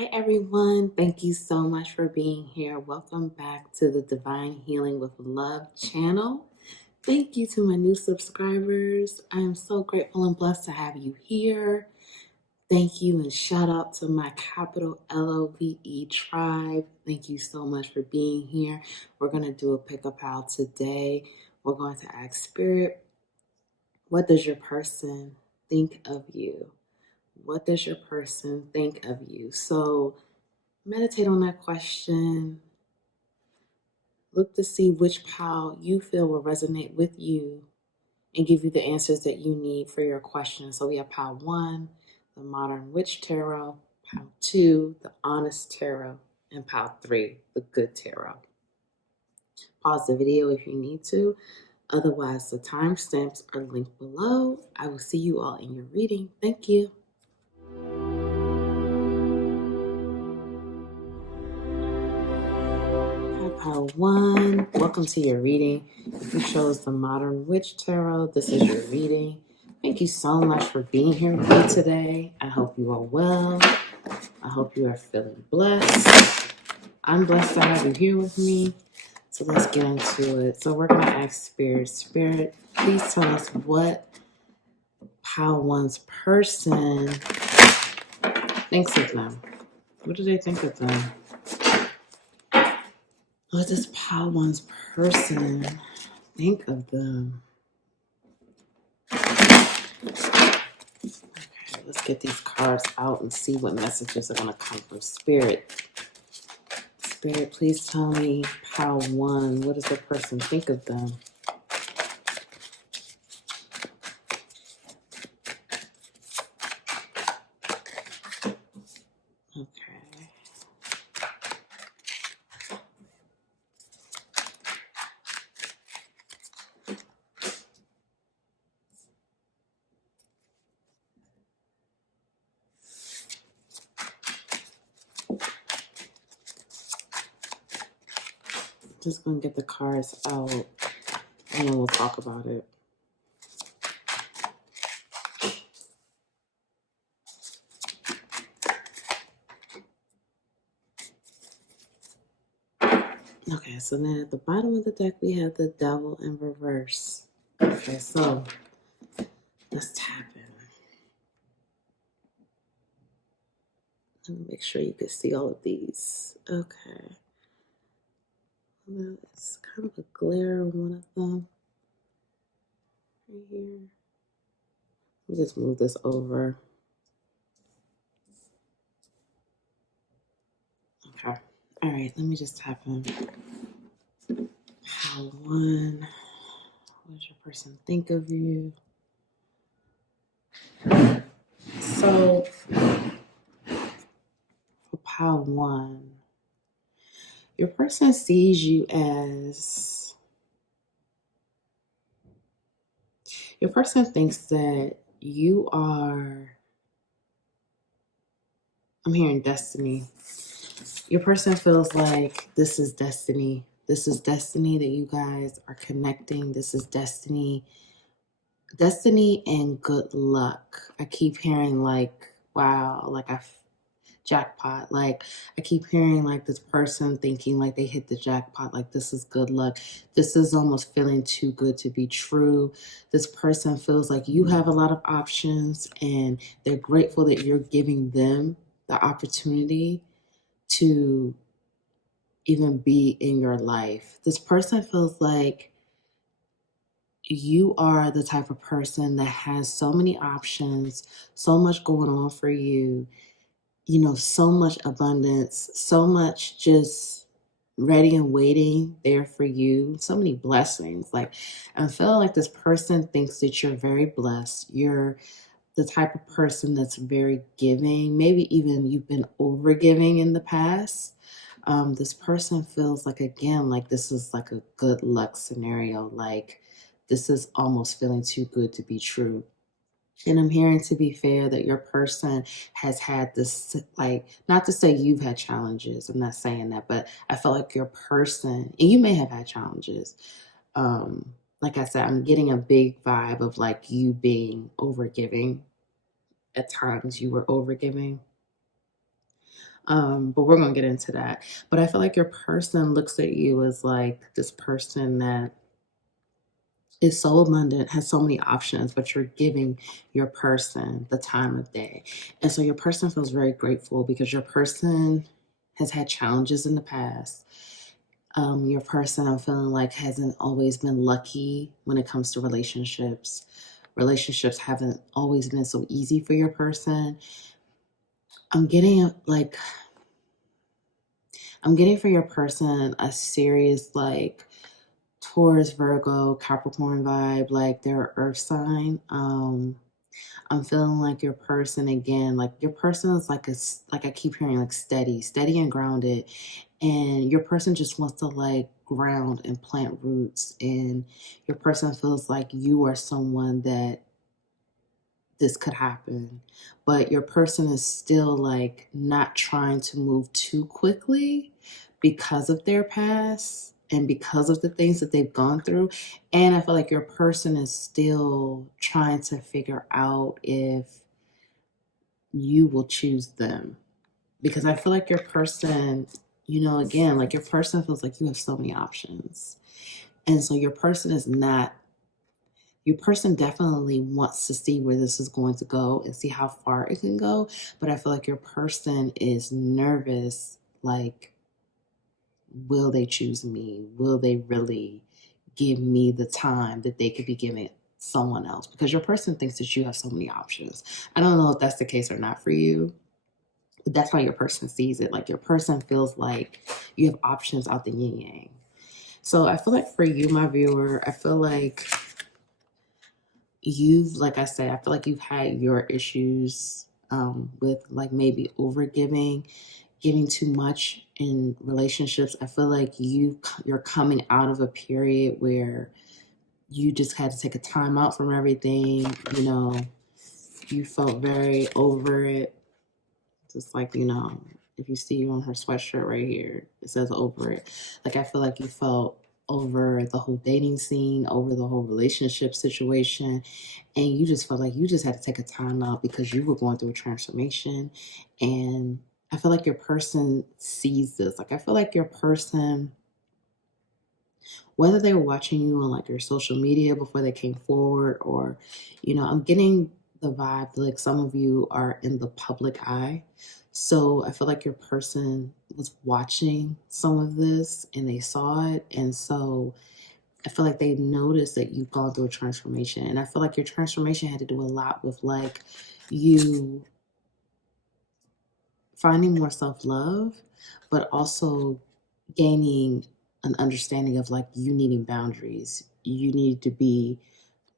Hi, everyone. Thank you so much for being here. Welcome back to the Divine Healing with Love channel. Thank you to my new subscribers. I am so grateful and blessed to have you here. Thank you and shout out to my capital LOVE tribe. Thank you so much for being here. We're going to do a pick-up out today. We're going to ask Spirit, what does your person think of you? What does your person think of you? So meditate on that question. Look to see which pile you feel will resonate with you and give you the answers that you need for your question. So we have pile 1, the Modern Witch Tarot, pile 2, the Honest Tarot, and pile 3, the Good Tarot. Pause the video if you need to. Otherwise, the timestamps are linked below. I will see you all in your reading. Thank you. Pile 1, welcome to your reading. If you chose the Modern Witch Tarot, this is your reading. Thank you so much for being here with me today. I hope you are well. I hope you are feeling blessed. I'm blessed to have you here with me. So let's get into it. So we're going to ask Spirit, please tell us what Pile 1's person thinks of them. What do they think of them? What does Pile 1's person think of them? Okay, let's get these cards out and see what messages are going to come from Spirit. Spirit, please tell me, Pile 1, what does the person think of them? Okay. Just going to get the cards out and then we'll talk about it. Okay, so then at the bottom of the deck, we have the Devil in reverse. Okay, so let's tap in. Let me make sure you can see all of these. Okay. Well, it's kind of a glare on one of them. Right here. Let me just move this over. Okay. All right, let me just tap in. Pile 1. What does your person think of you? So, for Pile 1, your person sees you as... Your person thinks that you are... I'm hearing destiny. Your person feels like this is destiny. This is destiny that you guys are connecting. This is destiny. Destiny and good luck. I keep hearing like, wow, like jackpot. Like I keep hearing like this person thinking like they hit the jackpot. Like this is good luck. This is almost feeling too good to be true. This person feels like you have a lot of options and they're grateful that you're giving them the opportunity to even be in your life. This person feels like you are the type of person that has so many options, so much going on for you, you know, so much abundance, so much just ready and waiting there for you, so many blessings. Like I feel like this person thinks that you're very blessed. You're the type of person that's very giving. Maybe even you've been over giving in the past. This person feels like, again, like this is like a good luck scenario. Like this is almost feeling too good to be true. And I'm hearing, to be fair, that your person has had this, like, not to say you've had challenges. I'm not saying that, but I feel like your person, and you may have had challenges. Like I said, I'm getting a big vibe of like you being overgiving. At times you were overgiving. But we're going to get into that. But I feel like your person looks at you as like this person that is so abundant, has so many options, but you're giving your person the time of day. And so your person feels very grateful because your person has had challenges in the past. Your person, I'm feeling like, hasn't always been lucky when it comes to relationships. Relationships haven't always been so easy for your person. I'm getting for your person a serious like Taurus, Virgo, Capricorn vibe, like they're earth sign. I'm feeling like your person again, like your person is like I keep hearing like steady and grounded. And your person just wants to like ground and plant roots. And your person feels like you are someone that this could happen. But your person is still like not trying to move too quickly because of their past and because of the things that they've gone through. And I feel like your person is still trying to figure out if you will choose them. Because I feel like your person, again, like your person feels like you have so many options. And so your person is not, your person definitely wants to see where this is going to go and see how far it can go. But I feel like your person is nervous, like, will they choose me? Will they really give me the time that they could be giving someone else? Because your person thinks that you have so many options. I don't know if that's the case or not for you. But that's how your person sees it. Like your person feels like you have options out the yin yang. So I feel like for you, my viewer, I feel like like I said, I feel like you've had your issues with like maybe over giving too much in relationships. I feel like you're coming out of a period where you just had to take a time out from everything. You felt very over it. Just like, if you see on her sweatshirt right here, it says over it. Like, I feel like you felt over the whole dating scene, over the whole relationship situation. And you just felt like you just had to take a time out because you were going through a transformation. And I feel like your person sees this. Like, I feel like your person, whether they were watching you on like your social media before they came forward, or, I'm getting the vibe that like some of you are in the public eye. So I feel like your person was watching some of this and they saw it. And so I feel like they noticed that you've gone through a transformation. And I feel like your transformation had to do a lot with like you finding more self-love, but also gaining an understanding of like you needing boundaries. You need to be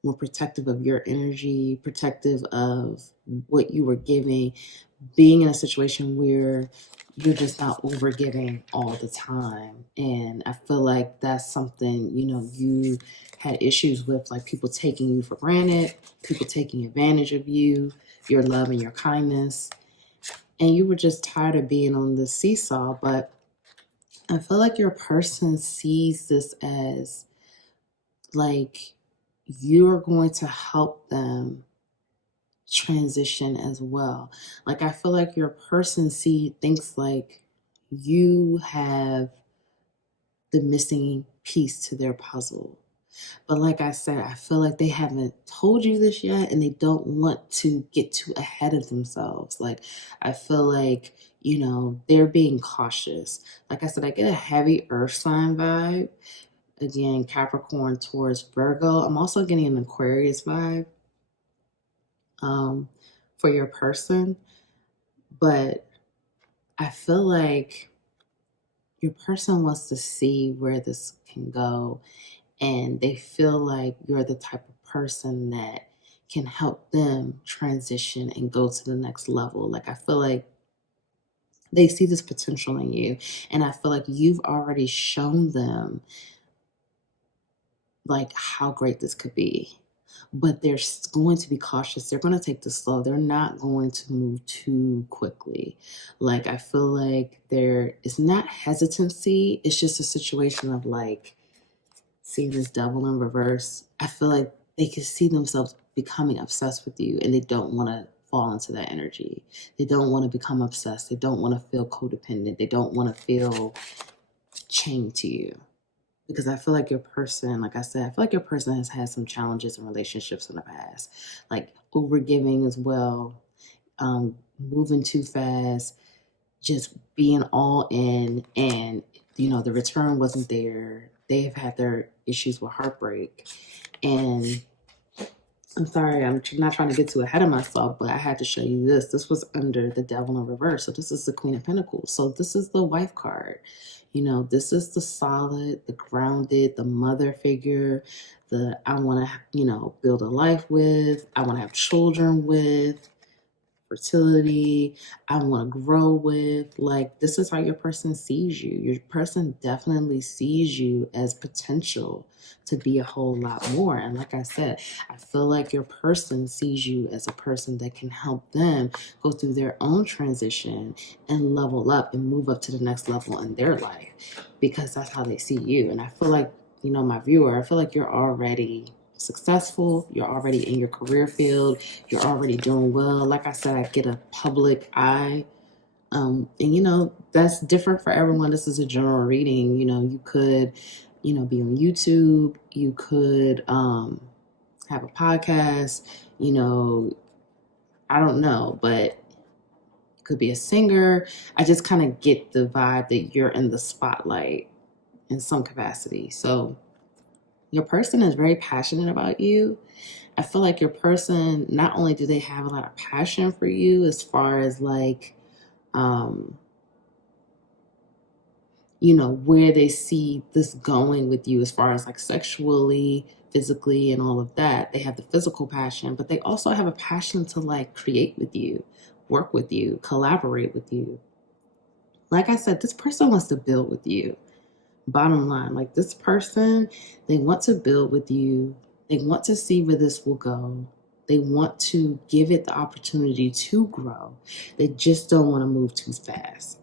more protective of your energy, protective of what you were giving, being in a situation where you're just not over giving all the time. And I feel like that's something, you had issues with, like people taking you for granted, people taking advantage of you, your love and your kindness. And you were just tired of being on the seesaw. But I feel like your person sees this as like you're going to help them transition as well. Like I feel like your person thinks like you have the missing piece to their puzzle. But like I said, I feel like they haven't told you this yet and they don't want to get too ahead of themselves. Like I feel like, they're being cautious. Like I said, I get a heavy earth sign vibe. Again, Capricorn, Taurus, Virgo. I'm also getting an Aquarius vibe for your person. But I feel like your person wants to see where this can go. And they feel like you're the type of person that can help them transition and go to the next level. Like I feel like they see this potential in you. And I feel like you've already shown them like how great this could be. But they're going to be cautious. They're going to take this slow. They're not going to move too quickly. Like I feel like it's not hesitancy. It's just a situation of like seeing this devil in reverse. I feel like they can see themselves becoming obsessed with you and they don't want to fall into that energy. They don't want to become obsessed. They don't want to feel codependent. They don't want to feel chained to you. Because I feel like your person, like I said, I feel like your person has had some challenges in relationships in the past, like overgiving as well, moving too fast, just being all in, and the return wasn't there. They have had their issues with heartbreak, and I'm sorry, I'm not trying to get too ahead of myself, but I had to show you this. This was under the Devil in reverse. So this is the Queen of Pentacles. So this is the wife card. This is the solid, the grounded, the mother figure, the I want to, build a life with, I want to have children with, fertility, I want to grow with. Like, this is how your person sees you. Your person definitely sees you as potential to be a whole lot more. And like I said, I feel like your person sees you as a person that can help them go through their own transition and level up and move up to the next level in their life, because that's how they see you. And I feel like, my viewer, I feel like you're already successful, you're already in your career field, you're already doing well. Like I said, I get a public eye. And that's different for everyone. This is a general reading. You could, be on YouTube, you could have a podcast, I don't know, but you could be a singer. I just kind of get the vibe that you're in the spotlight in some capacity. So your person is very passionate about you. I feel like your person, not only do they have a lot of passion for you as far as like, where they see this going with you as far as like sexually, physically, and all of that. They have the physical passion, but they also have a passion to like create with you, work with you, collaborate with you. Like I said, this person wants to build with you. Bottom line, like this person, they want to build with you. They want to see where this will go. They want to give it the opportunity to grow. They just don't want to move too fast.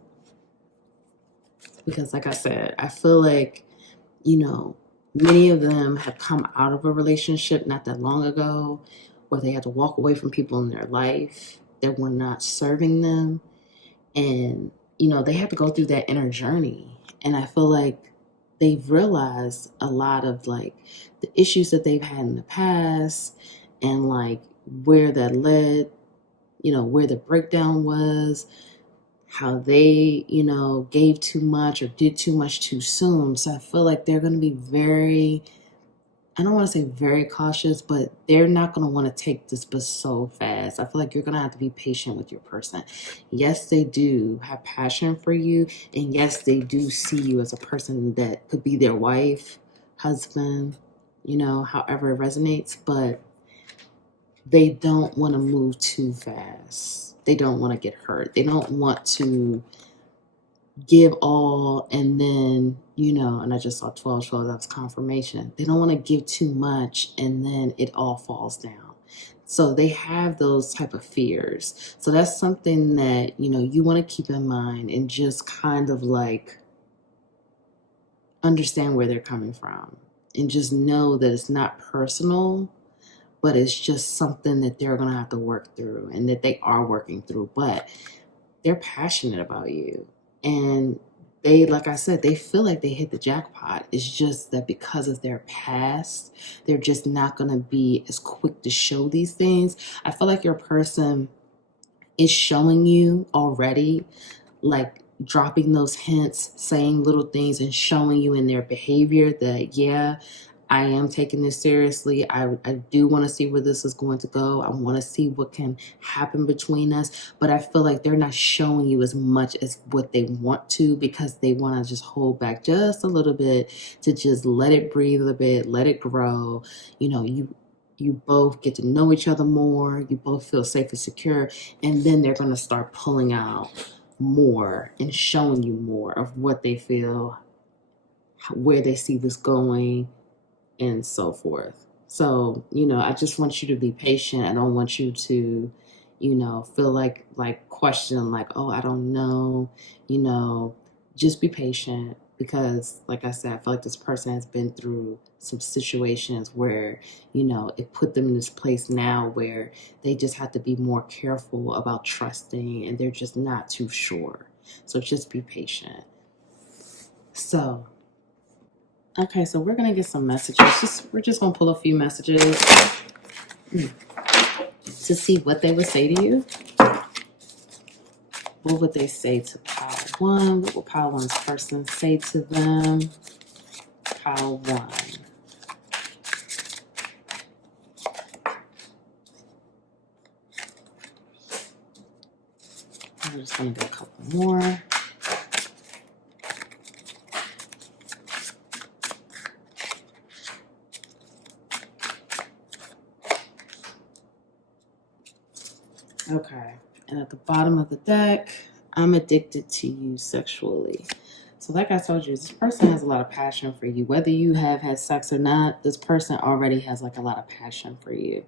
Because like I said, I feel like, many of them have come out of a relationship not that long ago, where they had to walk away from people in their life that were not serving them. And, they had to go through that inner journey. And I feel like they've realized a lot of like the issues that they've had in the past and like where that led, where the breakdown was, how they, gave too much or did too much too soon. So I feel like they're going to be very, I don't want to say very cautious, but they're not going to want to take this but so fast. I feel like you're going to have to be patient with your person. Yes, they do have passion for you. And yes, they do see you as a person that could be their wife, husband, however it resonates. But they don't want to move too fast. They don't want to get hurt. They don't want to give all and then, and I just saw 12, that's confirmation. They don't want to give too much and then it all falls down. So they have those type of fears. So that's something that, you want to keep in mind and just kind of like understand where they're coming from and just know that it's not personal, but it's just something that they're going to have to work through and that they are working through. But they're passionate about you. And they, like I said, they feel like they hit the jackpot. It's just that because of their past, they're just not going to be as quick to show these things. I feel like your person is showing you already, like dropping those hints, saying little things and showing you in their behavior that, yeah, I am taking this seriously. I do want to see where this is going to go. I want to see what can happen between us. But I feel like they're not showing you as much as what they want to because they want to just hold back just a little bit to just let it breathe a bit, let it grow. You both get to know each other more. You both feel safe and secure. And then they're going to start pulling out more and showing you more of what they feel, where they see this going, and so forth. So, I just want you to be patient. I don't want you to, feel like question, like, oh, I don't know, just be patient, because, like I said, I feel like this person has been through some situations where, you know, it put them in this place now where they just have to be more careful about trusting, and they're just not too sure. So just be patient. So, okay, so we're going to get some messages. We're just going to pull a few messages to see what they would say to you. What would they say to pile one? What will pile one's person say to them? Pile one. I'm just going to get a couple more. Okay, and at the bottom of the deck, I'm addicted to you sexually. So like I told you, this person has a lot of passion for you. Whether you have had sex or not, this person already has like a lot of passion for you.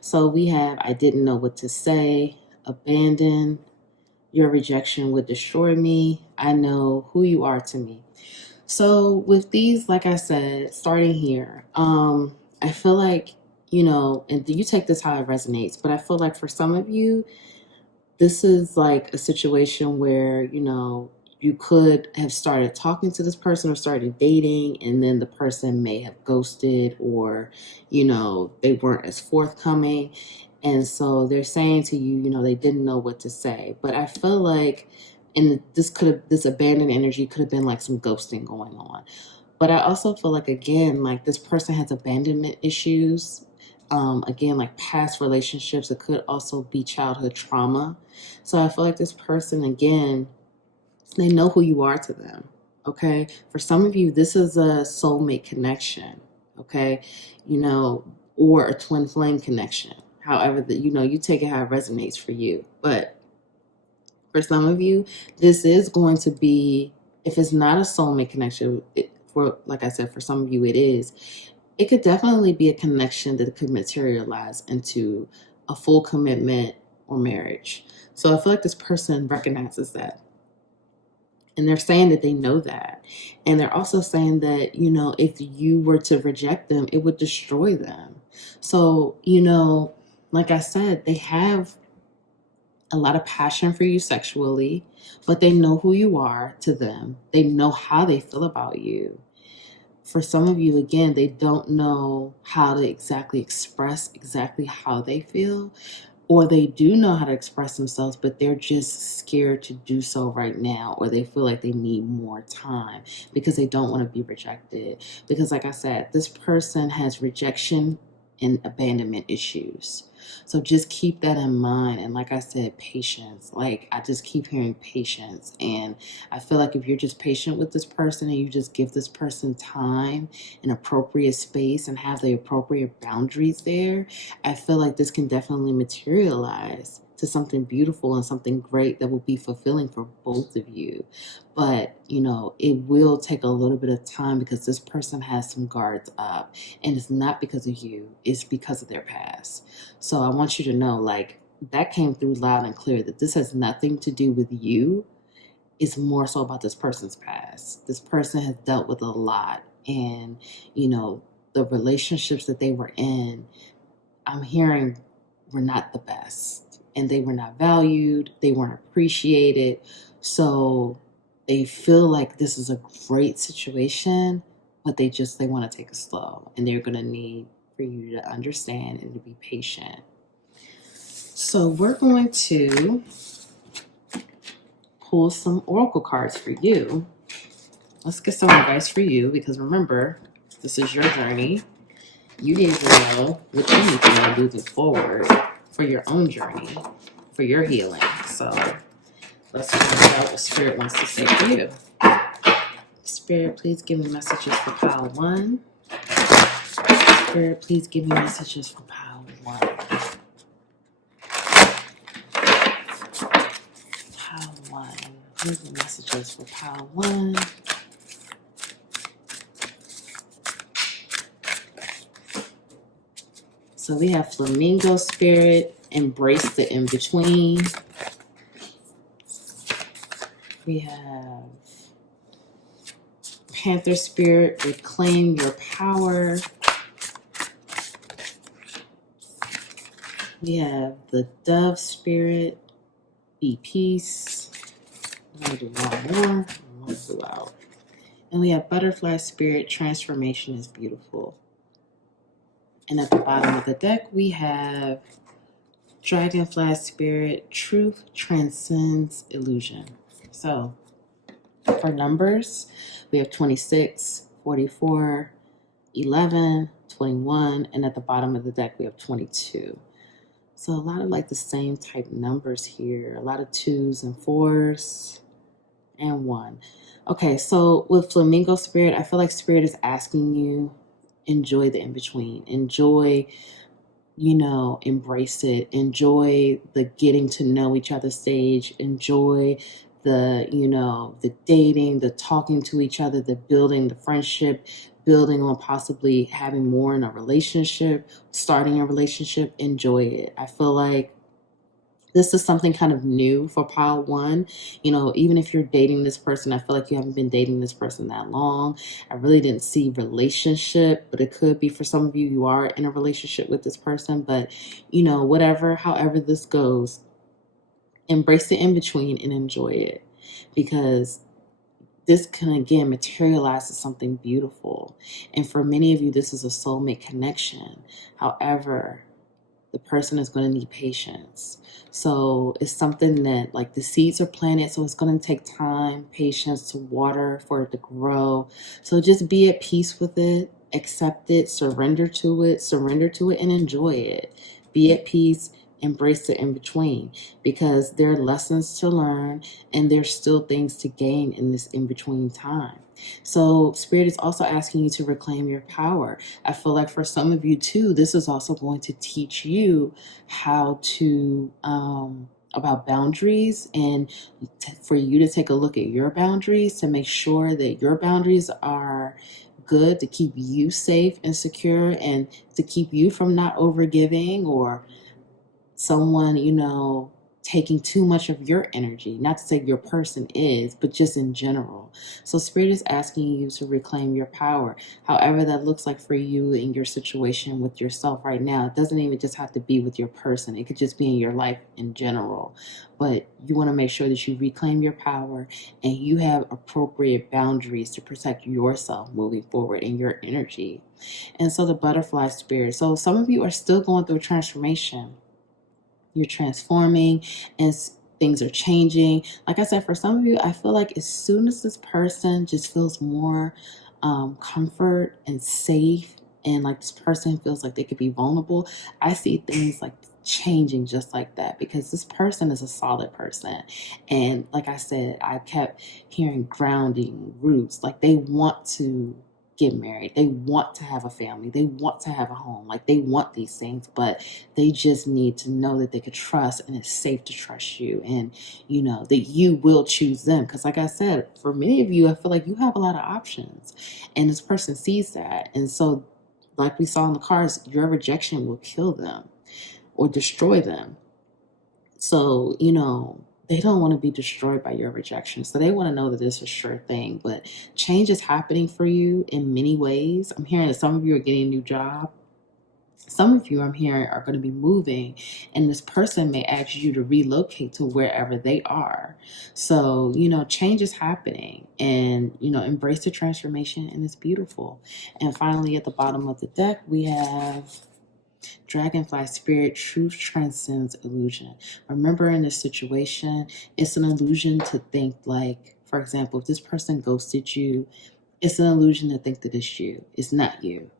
So we have, I didn't know what to say, abandon, your rejection would destroy me, I know who you are to me. So with these, like I said, starting here, I feel like, you know, and you take this how it resonates, but I feel like for some of you, this is like a situation where, you know, you could have started talking to this person or started dating, and then the person may have ghosted, or, you know, they weren't as forthcoming. And so they're saying to you, you know, they didn't know what to say. But I feel like, and this abandoned energy could have been like some ghosting going on. But I also feel like, again, like this person has abandonment issues. Again, like past relationships. It could also be childhood trauma. So I feel like this person, again, they know who you are to them. Okay. For some of you, this is a soulmate connection. Okay. You know, or a twin flame connection. However, that, you know, you take it how it resonates for you. But for some of you, this is going to be, if it's not a soulmate connection, for, like I said, for some of you it is, it could definitely be a connection that could materialize into a full commitment or marriage. So I feel like this person recognizes that. And they're saying that they know that. And they're also saying that, you know, if you were to reject them, it would destroy them. So, you know, like I said, they have a lot of passion for you sexually, but they know who you are to them. They know how they feel about you. For some of you, again, they don't know how to exactly express exactly how they feel, or they do know how to express themselves, but they're just scared to do so right now, or they feel like they need more time because they don't want to be rejected. Because like I said, this person has rejection and abandonment issues. So just keep that in mind. And like I said, patience. Like I just keep hearing patience. And I feel like if you're just patient with this person and you just give this person time and appropriate space and have the appropriate boundaries there, I feel like this can definitely materialize to something beautiful and something great that will be fulfilling for both of you. But, you know, it will take a little bit of time because this person has some guards up, and it's not because of you, it's because of their past. So I want you to know, like, that came through loud and clear, that this has nothing to do with you. It's more so about this person's past. This person has dealt with a lot, and, you know, the relationships that they were in, I'm hearing, were not the best, and they were not valued. They weren't appreciated. So they feel like this is a great situation, but they want to take it slow, and they're going to need for you to understand and to be patient. So we're going to pull some oracle cards for you. Let's get some advice for you, because remember, this is your journey. You need to know what you need to know moving forward for your own journey, for your healing. So let's find out what Spirit wants to say for you. Spirit, please give me messages for pile one. Spirit, please give me messages for pile one. Pile one. Give me messages for pile one. So we have Flamingo Spirit, embrace the in-between. We have Panther spirit, reclaim your power. We have the dove spirit, be peace. I'm going to do one more. Let's go out. And we have butterfly spirit, transformation is beautiful. And at the bottom of the deck, we have dragonfly spirit, truth transcends illusion. So for numbers, we have 26, 44, 11, 21, and at the bottom of the deck, we have 22. So a lot of like the same type numbers here, a lot of 2s and 4s and 1. Okay, so with flamingo spirit, I feel like spirit is asking you, enjoy the in-between. Enjoy, embrace it. Enjoy the getting to know each other stage. Enjoy the, the dating, the talking to each other, the building, the friendship, building on possibly having more in a relationship, starting a relationship. Enjoy it. I feel like this is something kind of new for pile 1. Even if you're dating this person, I feel like you haven't been dating this person that long. I really didn't see relationship, but it could be for some of you, you are in a relationship with this person. But, however this goes, embrace the in-between and enjoy it, because this can, again, materialize as something beautiful. And for many of you, this is a soulmate connection. However, the person is going to need patience. So it's something that, like, the seeds are planted, so it's going to take time, patience to water for it to grow. So just be at peace with it, accept it, surrender to it, and enjoy it. Be at peace, embrace the in-between, because there are lessons to learn and there's still things to gain in this in-between time. So Spirit is also asking you to reclaim your power. I feel like for some of you too, this is also going to teach you how to, about boundaries, and for you to take a look at your boundaries to make sure that your boundaries are good, to keep you safe and secure, and to keep you from not overgiving or someone, taking too much of your energy. Not to say your person is, but just in general. So Spirit is asking you to reclaim your power. However that looks like for you in your situation with yourself right now. It doesn't even just have to be with your person. It could just be in your life in general. But you want to make sure that you reclaim your power and you have appropriate boundaries to protect yourself moving forward in your energy. And so the butterfly spirit. So some of you are still going through a transformation. You're transforming and things are changing. Like I said, for some of you, I feel like as soon as this person just feels more comfort and safe, and like this person feels like they could be vulnerable, I see things like changing just like that, because this person is a solid person. And like I said, I kept hearing grounding, roots, like they want to get married, they want to have a family, they want to have a home, like they want these things, but they just need to know that they could trust and it's safe to trust you, and that you will choose them. Because like I said, for many of you, I feel like you have a lot of options, and this person sees that. And so like we saw in the cards, your rejection will kill them or destroy them. So they don't want to be destroyed by your rejection. So they want to know that this is a sure thing. But change is happening for you in many ways. I'm hearing that some of you are getting a new job. Some of you, I'm hearing, are going to be moving, and this person may ask you to relocate to wherever they are. So, change is happening, and, embrace the transformation, and it's beautiful. And finally, at the bottom of the deck, we have Dragonfly Spirit, truth transcends illusion. Remember, in this situation, it's an illusion to think like, for example, if this person ghosted you, it's an illusion to think that it's you. It's not you.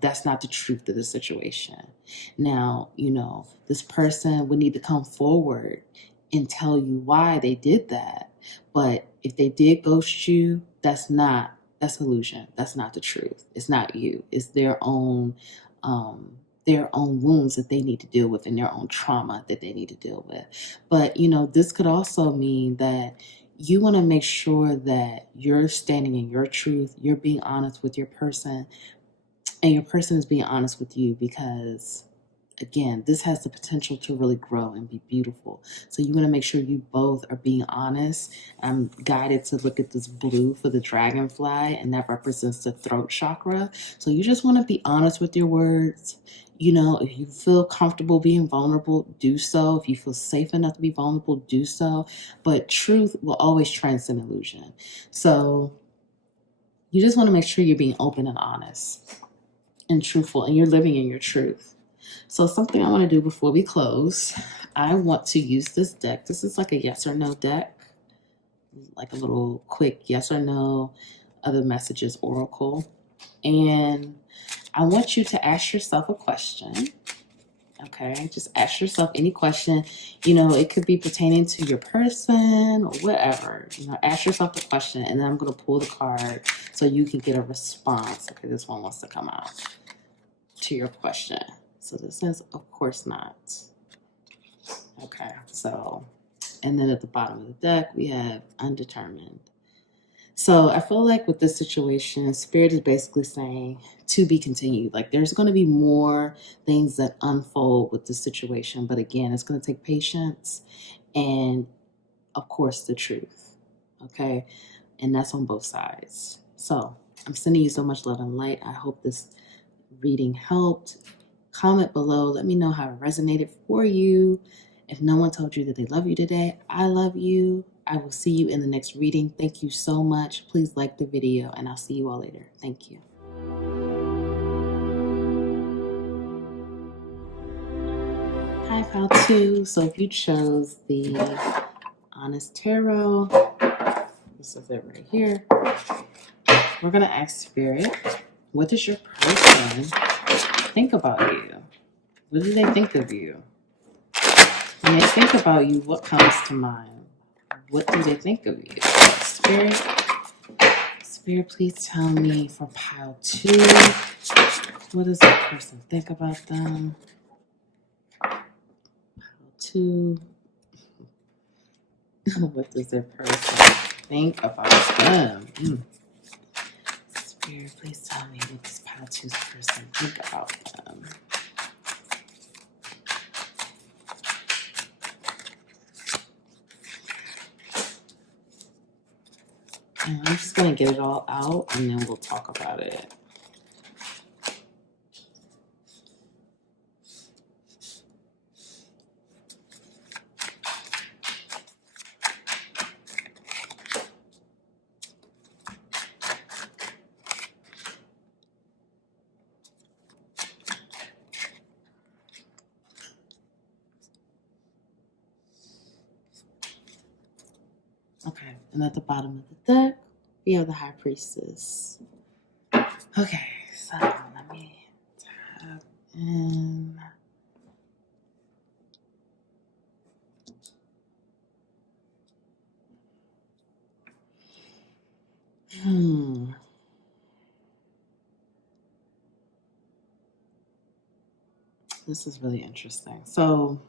That's not the truth of the situation. Now, this person would need to come forward and tell you why they did that. But if they did ghost you, that's illusion. That's not the truth. It's not you. It's their own wounds that they need to deal with, and their own trauma that they need to deal with. But, this could also mean that you want to make sure that you're standing in your truth, you're being honest with your person, and your person is being honest with you, because again, this has the potential to really grow and be beautiful. So you want to make sure you both are being honest. I'm guided to look at this blue for the dragonfly, and that represents the throat chakra. So you just want to be honest with your words. You know, if you feel comfortable being vulnerable, do so. If you feel safe enough to be vulnerable, do so. But truth will always transcend illusion. So you just want to make sure you're being open and honest and truthful, and you're living in your truth. So something I want to do before we close, I want to use this deck. This is like a yes or no deck, like a little quick yes or no, other messages oracle. And I want you to ask yourself a question. Okay, just ask yourself any question. You know, it could be pertaining to your person or whatever. You know, ask yourself the question, and then I'm going to pull the card so you can get a response. Okay, this one wants to come out to your question. So this says, of course not. Okay, so, and then at the bottom of the deck, we have undetermined. So I feel like with this situation, Spirit is basically saying to be continued. Like there's going to be more things that unfold with this situation. But again, it's going to take patience and, of course, the truth. Okay, and that's on both sides. So I'm sending you so much love and light. I hope this reading helped. Comment below. Let me know how it resonated for you. If no one told you that they love you today, I love you. I will see you in the next reading. Thank you so much. Please like the video, and I'll see you all later. Thank you. Hi, Pile 2. So if you chose the Honest Tarot, this is it right here. We're going to ask Spirit, what does your person think about you? What do they think of you? When they think about you, what comes to mind? What do they think of you? Spirit, please tell me for Pile 2. What does that person think about them? Pile 2. What does their person think about them? Spirit, please tell me what does Pile 2's person think about them? And I'm just going to get it all out, and then we'll talk about it. Okay, and at the bottom of the deck, we have the High Priestess. Okay, so let me tap in. This is really interesting. So,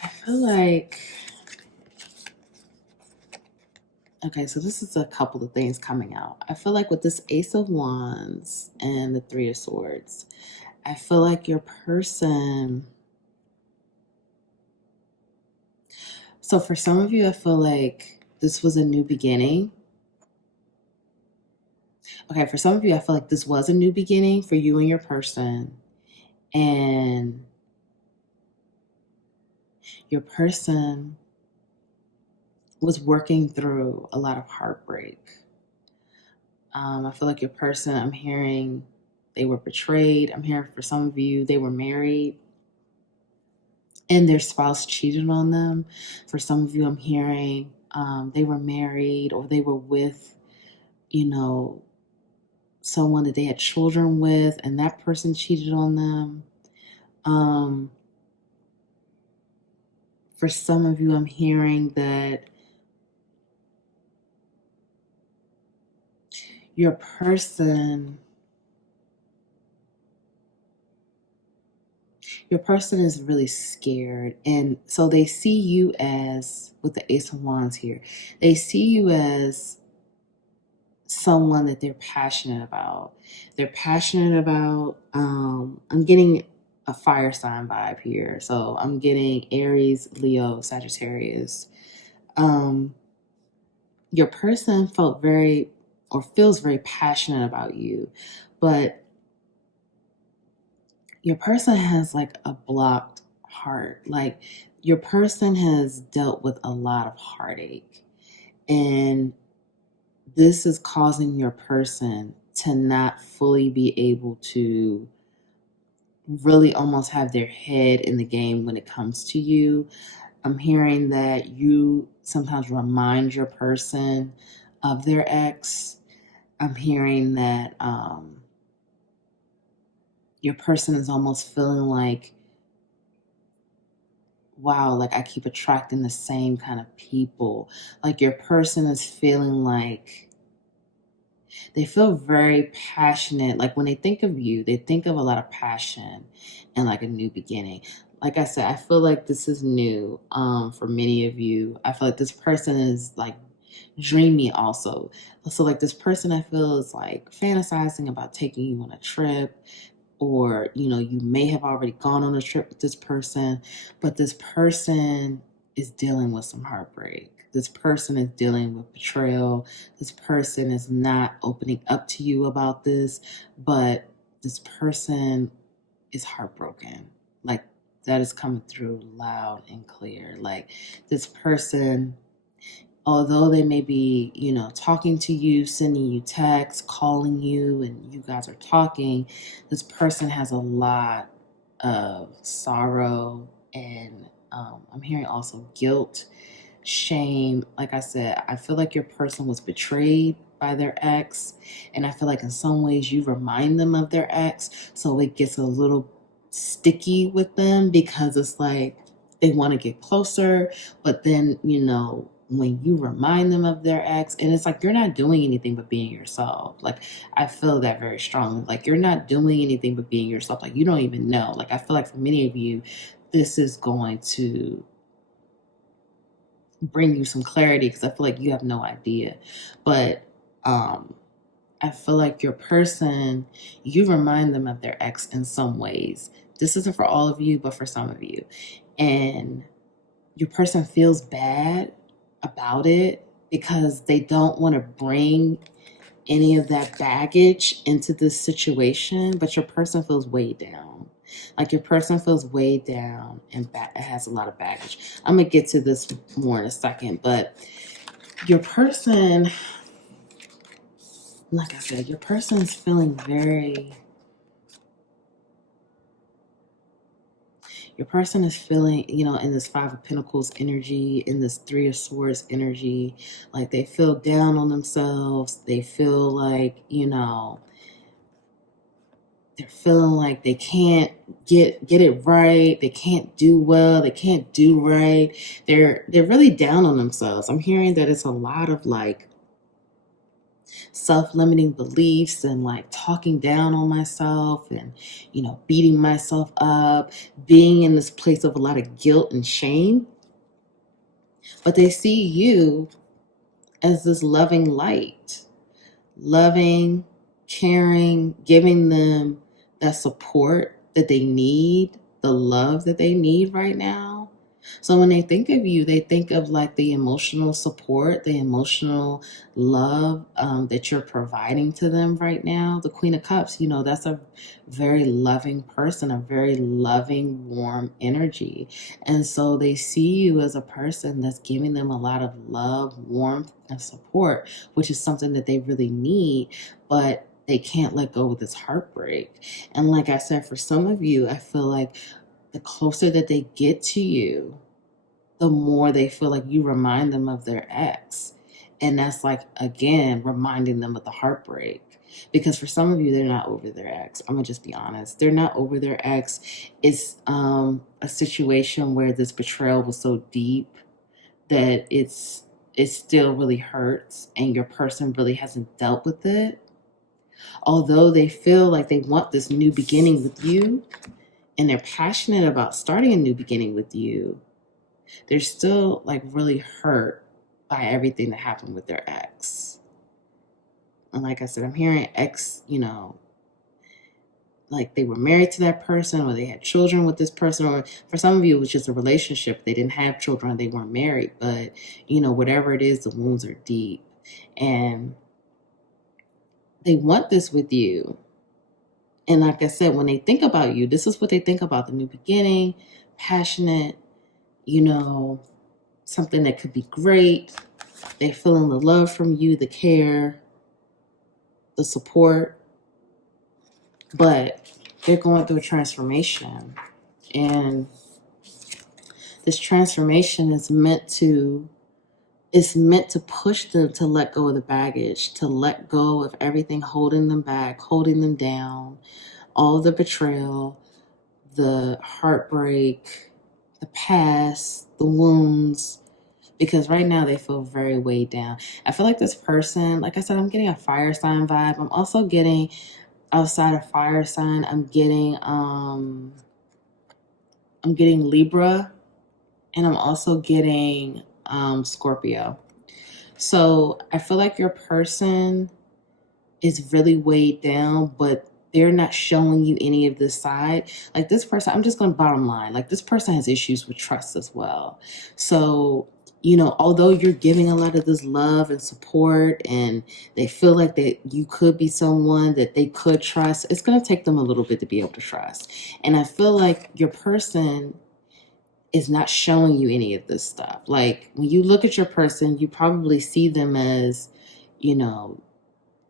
I feel like, okay, so this is a couple of things coming out. I feel like with this Ace of Wands and the Three of Swords, I feel like your person, so for some of you, I feel like this was a new beginning. Okay, for some of you, I feel like this was a new beginning for you and your person. And your person was working through a lot of heartbreak. I feel like your person, I'm hearing they were betrayed. I'm hearing for some of you, they were married and their spouse cheated on them. For some of you, I'm hearing they were married or they were with, you know, someone that they had children with, and that person cheated on them. For some of you, I'm hearing that your person is really scared. And so they see you as, with the Ace of Wands here, they see you as someone that they're passionate about. They're passionate about, I'm getting a fire sign vibe here. So I'm getting Aries, Leo, Sagittarius. Your person felt very or feels very passionate about you, but your person has like a blocked heart. Like your person has dealt with a lot of heartache, and this is causing your person to not fully be able to really almost have their head in the game when it comes to you. I'm hearing that you sometimes remind your person of their ex. I'm hearing that your person is almost feeling like, wow, like I keep attracting the same kind of people. Like your person is feeling like they feel very passionate. Like when they think of you, they think of a lot of passion and like a new beginning. Like I said, I feel like this is new for many of you. I feel like this person is like dreamy also. So like this person I feel is like fantasizing about taking you on a trip, or you may have already gone on a trip with this person, but this person is dealing with some heartbreak. This person is dealing with betrayal. This person is not opening up to you about this, but this person is heartbroken. Like that is coming through loud and clear. Like this person, although they may be, talking to you, sending you texts, calling you, and you guys are talking, this person has a lot of sorrow, and I'm hearing also guilt, shame. Like I said, I feel like your person was betrayed by their ex, and I feel like in some ways you remind them of their ex, so it gets a little sticky with them because it's like they want to get closer, but then when you remind them of their ex, and it's like you're not doing anything but being yourself. Like I feel that very strongly. Like you're not doing anything but being yourself. Like you don't even know. Like I feel like for many of you, this is going to bring you some clarity because I feel like you have no idea. But I feel like your person, you remind them of their ex in some ways. This isn't for all of you, but for some of you. And your person feels bad about it because they don't want to bring any of that baggage into this situation, but your person feels weighed down. Like your person feels weighed down and has a lot of baggage. I'm going to get to this more in a second, but your person, like I said, your person is feeling your person is feeling, in this Five of Pentacles energy, in this Three of Swords energy, like they feel down on themselves. They feel like, they're feeling like they can't get it right. They can't do well. They can't do right. They're really down on themselves. I'm hearing that it's a lot of like self-limiting beliefs and like talking down on myself and beating myself up, being in this place of a lot of guilt and shame. But they see you as this loving light, loving, caring, giving them that support that they need, the love that they need right now. So when they think of you, they think of like the emotional support, the emotional love that you're providing to them right now. The Queen of Cups, that's a very loving person, a very loving, warm energy. And so they see you as a person that's giving them a lot of love, warmth, and support, which is something that they really need, but they can't let go of this heartbreak. And like I said, for some of you, I feel like the closer that they get to you, the more they feel like you remind them of their ex. And that's like, again, reminding them of the heartbreak. Because for some of you, they're not over their ex. I'm going to just be honest. They're not over their ex. It's a situation where this betrayal was so deep that it still really hurts and your person really hasn't dealt with it. Although they feel like they want this new beginning with you and they're passionate about starting a new beginning with you, they're still like really hurt by everything that happened with their ex. And like I said, I'm hearing like they were married to that person, or they had children with this person, or for some of you it was just a relationship. They didn't have children, they weren't married, but whatever it is, the wounds are deep, and they want this with you. And like I said, when they think about you, this is what they think about: the new beginning, passionate, something that could be great. They're feeling the love from you, the care, the support, but they're going through a transformation. And this transformation is meant to push them to let go of the baggage, to let go of everything holding them back, holding them down, all the betrayal, the heartbreak, the past, the wounds, because right now they feel very weighed down. I feel like this person, like I said, I'm getting a fire sign vibe. I'm also getting, outside of fire sign, I'm getting Libra, and I'm also getting Scorpio. So I feel like your person is really weighed down, but they're not showing you any of this side. Like this person, I'm just going to bottom line, like this person has issues with trust as well. So, although you're giving a lot of this love and support, and they feel like that you could be someone that they could trust, it's going to take them a little bit to be able to trust. And I feel like your person is not showing you any of this stuff. Like when you look at your person, you probably see them as,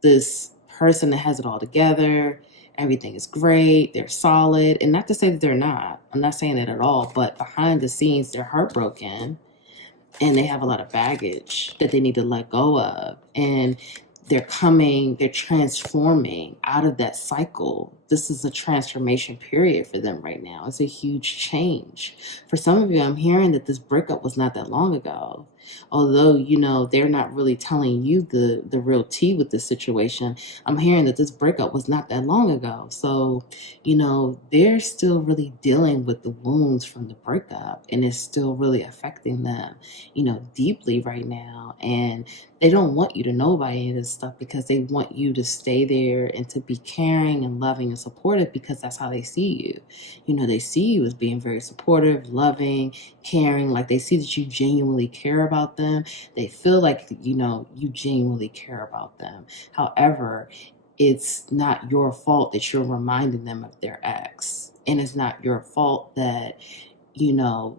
this person that has it all together. Everything is great. They're solid. And not to say that they're not. I'm not saying that at all. But behind the scenes, they're heartbroken. And they have a lot of baggage that they need to let go of. And they're transforming out of that cycle. This is a transformation period for them right now. It's a huge change. For some of you, I'm hearing that this breakup was not that long ago. Although, they're not really telling you the real tea with this situation. I'm hearing that this breakup was not that long ago. So, they're still really dealing with the wounds from the breakup, and it's still really affecting them, deeply right now. And they don't want you to know about any of this stuff because they want you to stay there and to be caring and loving and supportive, because that's how they see you. They see you as being very supportive, loving, caring, like they see that you genuinely care about them. They feel like, you genuinely care about them. However, it's not your fault that you're reminding them of their ex. And it's not your fault that, the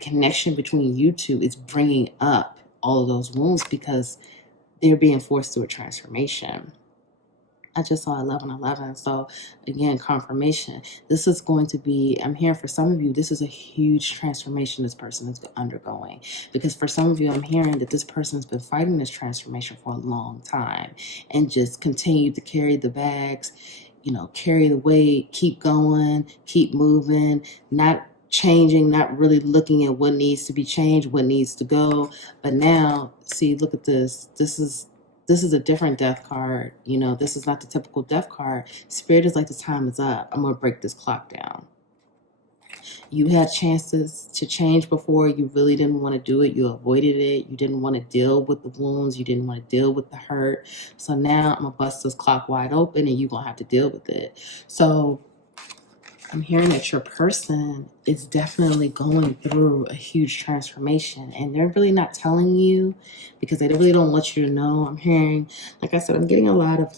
connection between you two is bringing up all of those wounds, because they're being forced through a transformation. I just saw 1111. So again, confirmation. This is going to be, I'm hearing for some of you, this is a huge transformation this person is undergoing. Because for some of you, I'm hearing that this person's been fighting this transformation for a long time and just continue to carry the bags, carry the weight, keep going, keep moving, not changing, not really looking at what needs to be changed, what needs to go. But now, see, look at this. This is a different death card. This is not the typical death card. Spirit is like, the time is up. I'm going to break this clock down. You had chances to change before. You really didn't want to do it. You avoided it. You didn't want to deal with the wounds. You didn't want to deal with the hurt. So now I'm going to bust this clock wide open, and you're going to have to deal with it. So I'm hearing that your person is definitely going through a huge transformation, and they're really not telling you because they really don't want you to know. I'm hearing, like I said, I'm getting a lot of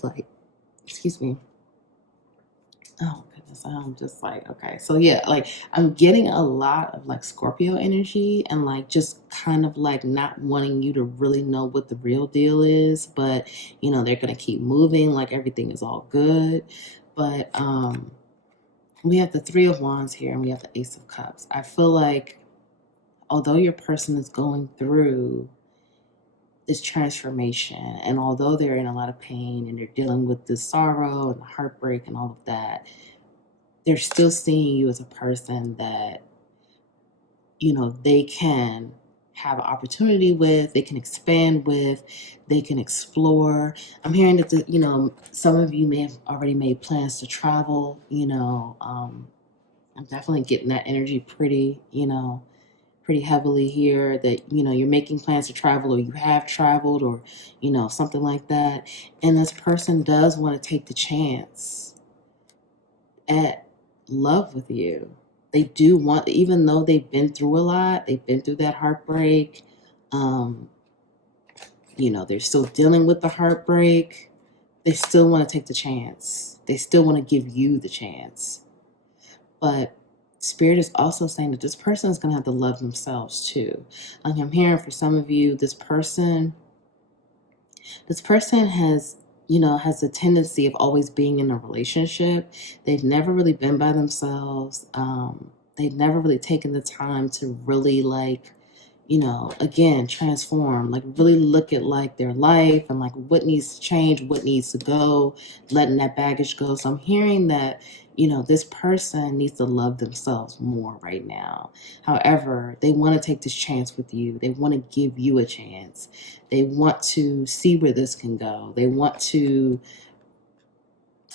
excuse me. Oh goodness, I'm just like, okay. So yeah, like I'm getting a lot of Scorpio energy, and just kind of not wanting you to really know what the real deal is, but they're going to keep moving like everything is all good. But we have the Three of Wands here, and we have the Ace of Cups. I feel like although your person is going through this transformation, and although they're in a lot of pain and they're dealing with the sorrow and the heartbreak and all of that, they're still seeing you as a person that, they can have an opportunity with, they can expand with, they can explore. I'm hearing that, some of you may have already made plans to travel, I'm definitely getting that energy pretty pretty heavily here that, you know, you're making plans to travel, or you have traveled, or, you know, something like that. And this person does want to take the chance at love with you. They do want, even though they've been through a lot, they've been through that heartbreak. You know, they're still dealing with the heartbreak. They still want to take the chance. They still want to give you the chance. But Spirit is also saying that this person is going to have to love themselves too. Like I'm hearing for some of you, this person has, you know, has a tendency of always being in a relationship. They've never really been by themselves. They've never really taken the time to really, like, you know, again, transform, like really look at like their life and like what needs to change, what needs to go, letting that baggage go. So I'm hearing that, you know, this person needs to love themselves more right now. However, they want to take this chance with you. They want to give you a chance. They want to see where this can go. They want to,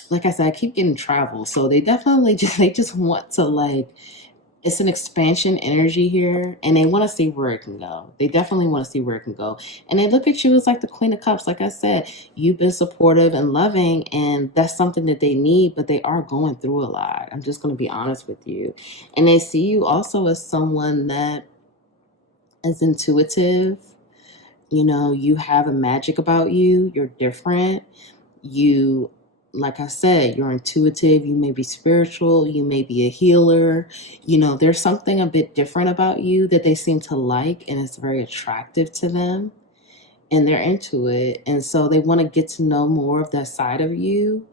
like I said, I keep getting travel. So they definitely just want to, like, it's an expansion energy here, and they want to see where it can go. They definitely want to see where it can go. And they look at you as like the Queen of Cups. Like I said, you've been supportive and loving, and that's something that they need, but they are going through a lot. I'm just going to be honest with you. And they see you also as someone that is intuitive. You know, you have a magic about you. You're different. You, like I said, you're intuitive. You may be spiritual. You may be a healer. You know, there's something a bit different about you that they seem to like, and it's very attractive to them, and they're into it. And so they want to get to know more of that side of you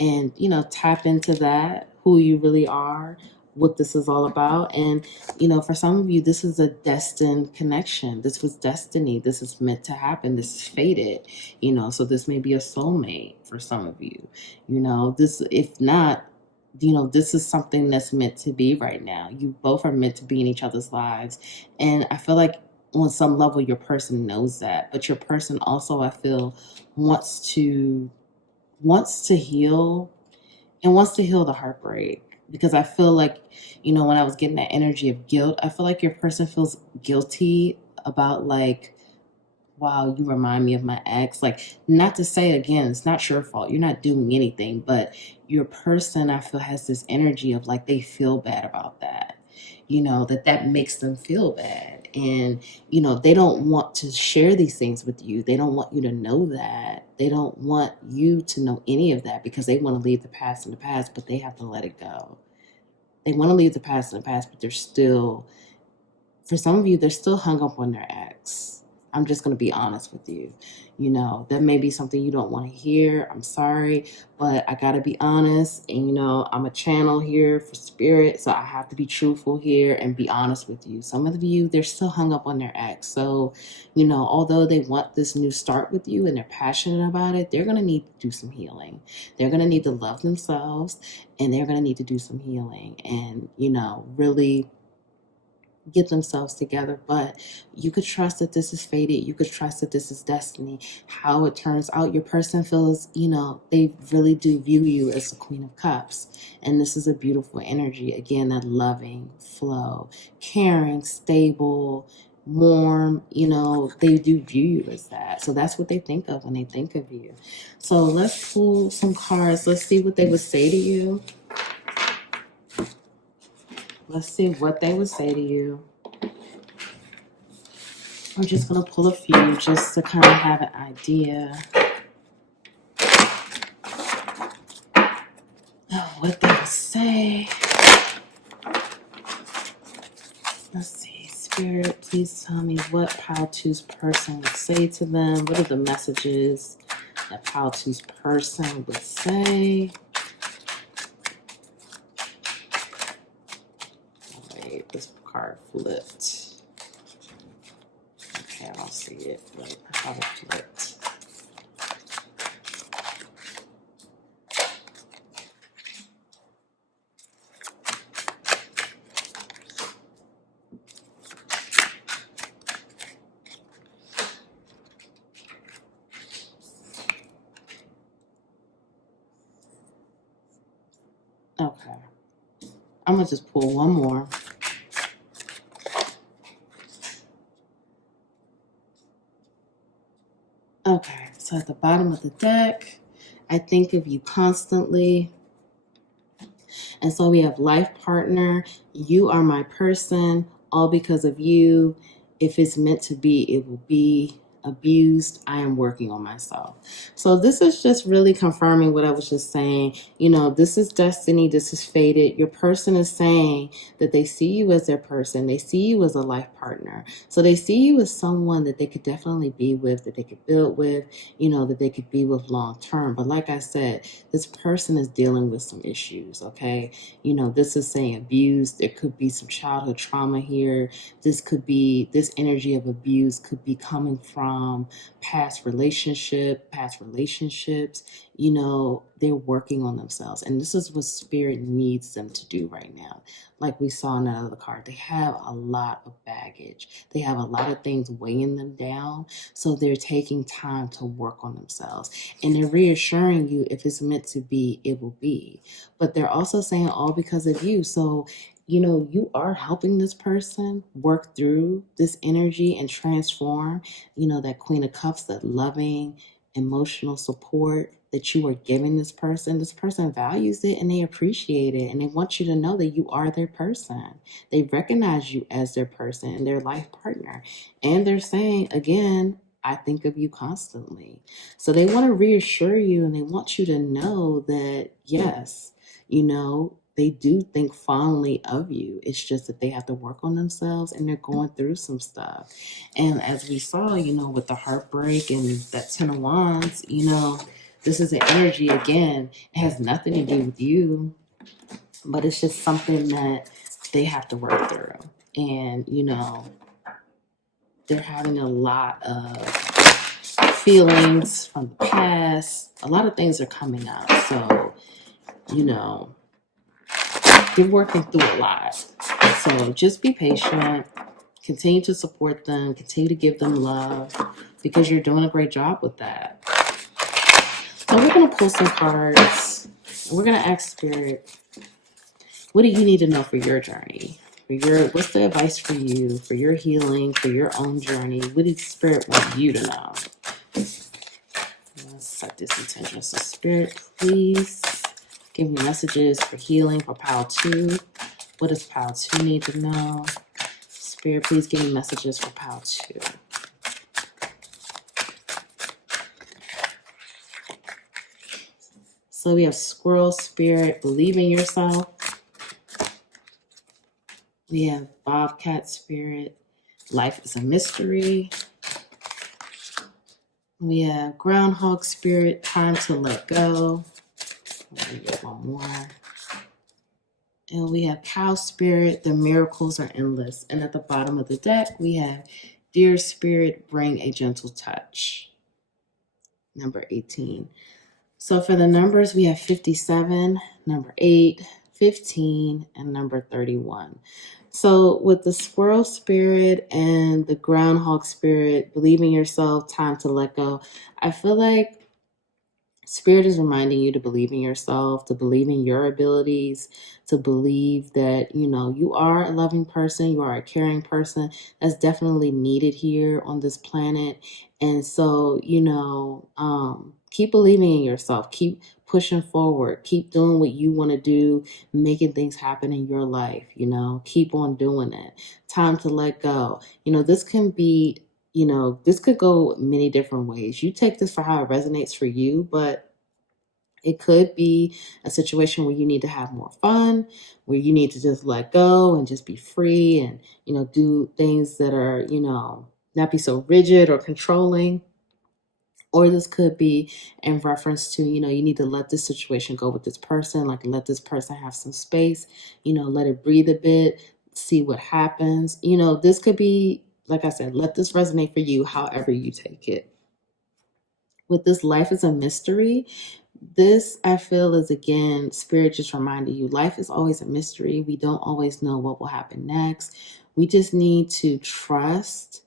and, you know, tap into that, who you really are, what this is all about. And, you know, for some of you, this is a destined connection. This was destiny. This is meant to happen. This is fated, you know, so this may be a soulmate for some of you, you know, this, if not, you know, this is something that's meant to be right now. You both are meant to be in each other's lives. And I feel like on some level, your person knows that, but your person also, I feel, wants to heal and wants to heal the heartbreak, because I feel like, you know, when I was getting that energy of guilt, I feel like your person feels guilty about, like, wow, you remind me of my ex. Like, not to say, again, it's not your fault. You're not doing anything, but your person, I feel, has this energy of like they feel bad about that, you know, that makes them feel bad. And, you know, they don't want to share these things with you. They don't want you to know that. They don't want you to know any of that, because they want to leave the past in the past, but they have to let it go. They want to leave the past in the past, but they're still, for some of you, they're still hung up on their ex. I'm just going to be honest with you. You know, that may be something you don't want to hear. I'm sorry, but I got to be honest. And, you know, I'm a channel here for spirit, so I have to be truthful here and be honest with you. Some of you, they're still hung up on their ex. So, you know, although they want this new start with you and they're passionate about it, they're going to need to do some healing. They're going to need to love themselves, and they're going to need to do some healing and, you know, really get themselves together. But you could trust that this is fated. You could trust that this is destiny. How it turns out, your person feels, you know, they really do view you as the Queen of Cups. And this is a beautiful energy. Again, that loving flow, caring, stable, warm, you know, they do view you as that. So that's what they think of when they think of you. So let's pull some cards. Let's see what they would say to you. Let's see what they would say to you. I'm just going to pull a few just to kind of have an idea of what they would say. Let's see. Spirit, please tell me what Pal2's person would say to them. What are the messages that Pal2's person would say? Wait, this card flipped. Okay, I don't see it. Wait, I thought it flipped. Okay. I'm going to just pull one more. So at the bottom of the deck, I think of you constantly. And so we have life partner, you are my person, all because of you. If it's meant to be, it will be. Abused, I am working on myself. So this is just really confirming what I was just saying. You know, this is destiny, this is fated. Your person is saying that they see you as their person. They see you as a life partner. So they see you as someone that they could definitely be with, that they could build with, you know, that they could be with long term. But like I said, this person is dealing with some issues, okay? You know, this is saying abused. There could be some childhood trauma here. This energy of abuse could be coming from past relationships. You know, they're working on themselves. And this is what spirit needs them to do right now. Like we saw in that other card, they have a lot of baggage. They have a lot of things weighing them down. So they're taking time to work on themselves. And they're reassuring you, if it's meant to be, it will be. But they're also saying all because of you. So, you know, you are helping this person work through this energy and transform, you know, that Queen of Cups, that loving, emotional support that you are giving this person. This person values it and they appreciate it. And they want you to know that you are their person. They recognize you as their person and their life partner. And they're saying, again, I think of you constantly. So they want to reassure you and they want you to know that, yes, you know, they do think fondly of you. It's just that they have to work on themselves and they're going through some stuff. And as we saw, you know, with the heartbreak and that 10 of Wands, you know, this is an energy, again, it has nothing to do with you, but it's just something that they have to work through. And, you know, they're having a lot of feelings from the past. A lot of things are coming up. So, you know, you're working through a lot. So just be patient. Continue to support them. Continue to give them love because you're doing a great job with that. So we're going to pull some cards. And we're going to ask Spirit, what do you need to know for your journey? What's the advice for you, for your healing, for your own journey? What does Spirit want you to know? Let's set this intention. So Spirit, please give me messages for healing for Pile 2. What does Pile 2 need to know? Spirit, please give me messages for Pile 2. So we have Squirrel Spirit, believe in yourself. We have Bobcat Spirit, life is a mystery. We have Groundhog Spirit, time to let go. Let me get one more. And we have Cow Spirit, the miracles are endless. And at the bottom of the deck, we have Deer Spirit, bring a gentle touch. Number 18. So for the numbers, we have 57, number 8, 15, and number 31. So with the Squirrel Spirit and the Groundhog Spirit, believe in yourself, time to let go, I feel like Spirit is reminding you to believe in yourself, to believe in your abilities, to believe that, you know, you are a loving person, you are a caring person. That's definitely needed here on this planet. And so, you know, keep believing in yourself, keep pushing forward, keep doing what you want to do, making things happen in your life, you know, keep on doing it. Time to let go. You know, this can be, you know, this could go many different ways. You take this for how it resonates for you, but it could be a situation where you need to have more fun, where you need to just let go and just be free and, you know, do things that are, you know, not be so rigid or controlling. Or this could be in reference to, you know, you need to let this situation go with this person, like let this person have some space, you know, let it breathe a bit, see what happens. You know, this could be, like I said, let this resonate for you however you take it. With this life is a mystery, this I feel is, again, Spirit just reminding you life is always a mystery. We don't always know what will happen next. We just need to trust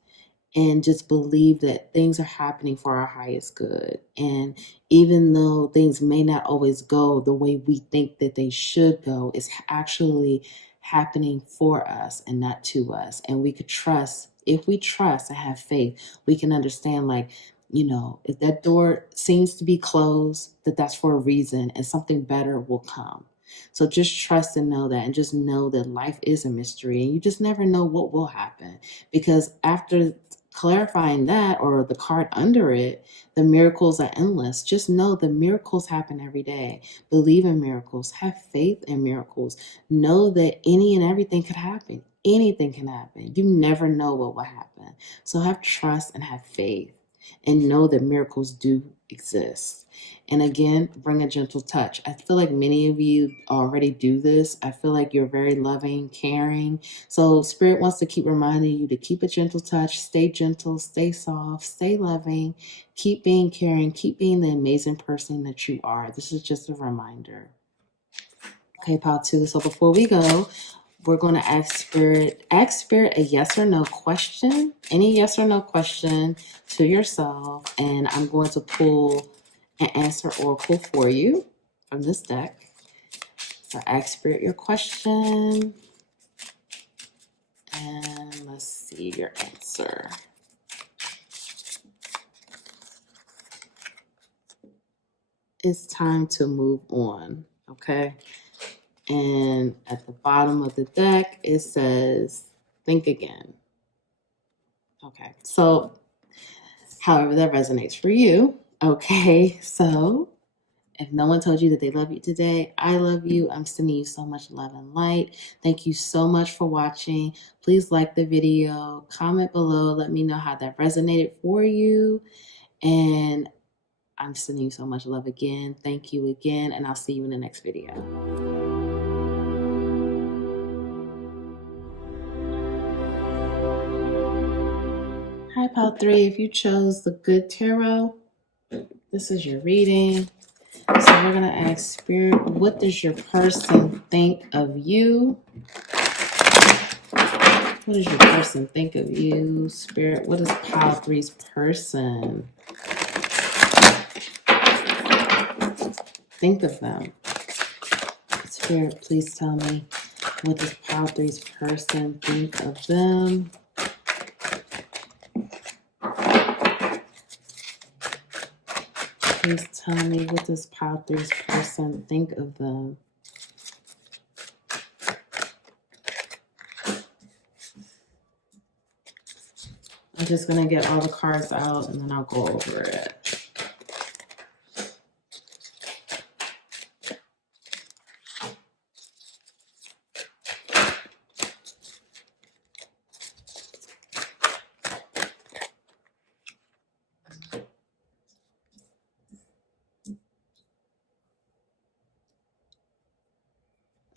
and just believe that things are happening for our highest good. And even though things may not always go the way we think that they should go, it's actually happening for us and not to us. And we could trust, if we trust and have faith, we can understand, like, if that door seems to be closed, that's for a reason and something better will come. So just trust and know that, and just know that life is a mystery and you just never know what will happen. Because after clarifying that, or the card under it, the miracles are endless. Just know the miracles happen every day. Believe in miracles. Have faith in miracles. Know that any and everything could happen. Anything can happen. You never know what will happen. So have trust and have faith, and know that miracles do exist. And again, bring a gentle touch. I feel like many of you already do this. I feel like you're very loving, caring. So Spirit wants to keep reminding you to keep a gentle touch, stay gentle, stay soft, stay loving, keep being caring, keep being the amazing person that you are. This is just a reminder. Okay, pile 2. So before we go, we're going to ask Spirit a yes or no question, any yes or no question to yourself. And I'm going to pull an answer oracle for you from this deck. So ask Spirit your question. And let's see your answer. It's time to move on, okay? And at the bottom of the deck, it says, think again. Okay, so however that resonates for you. Okay, so if no one told you that they love you today, I love you. I'm sending you so much love and light. Thank you so much for watching. Please like the video, comment below, let me know how that resonated for you. And I'm sending you so much love again. Thank you again, and I'll see you in the next video. Hi, pile 3. If you chose the Good Tarot, this is your reading. So we're going to ask Spirit, what does your person think of you? What does your person think of you? Spirit, what is pile 3's person think of them? Spirit, please tell me, what does pile 3's person think of them? Please tell me, what does pile 3's person think of them? I'm just going to get all the cards out and then I'll go over it.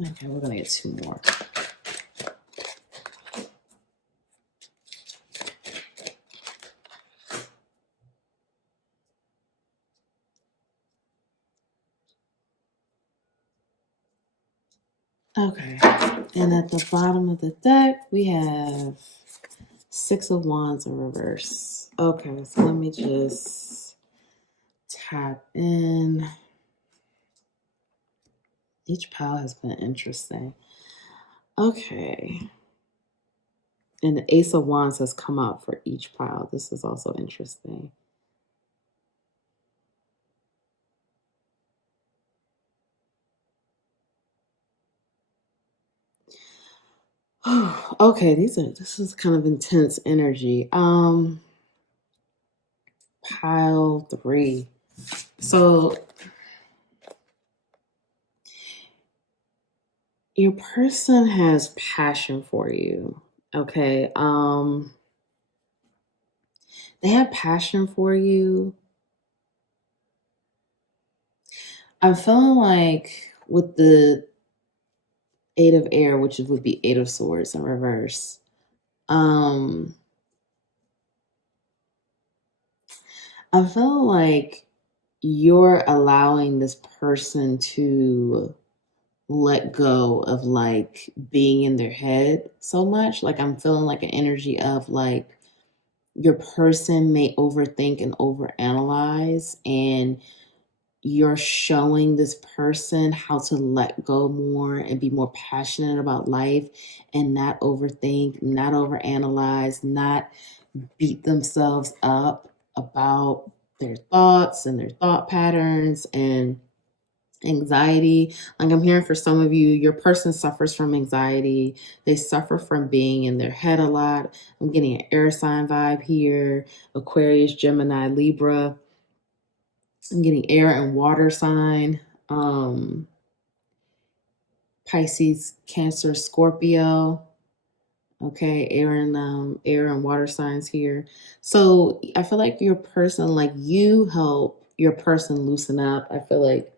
Okay, we're going to get 2 more. Okay, and at the bottom of the deck, we have 6 of Wands in reverse. Okay, so let me just tap in. Each pile has been interesting. Okay. And the Ace of Wands has come out for each pile. This is also interesting. Okay, this is kind of intense energy. Pile 3. So your person has passion for you. Okay. They have passion for you. I'm feeling like with the 8 of Air, which would be 8 of Swords in reverse. I'm feeling like you're allowing this person to let go of like being in their head so much. Like I'm feeling like an energy of like your person may overthink and overanalyze, and you're showing this person how to let go more and be more passionate about life and not overthink, not overanalyze, not beat themselves up about their thoughts and their thought patterns and anxiety. Like I'm hearing for some of you, your person suffers from anxiety. They suffer from being in their head a lot. I'm getting an air sign vibe here: Aquarius, Gemini, Libra. I'm getting air and water sign. Pisces, Cancer, Scorpio. Okay, air and water signs here. So I feel like your person, like you help your person loosen up. I feel like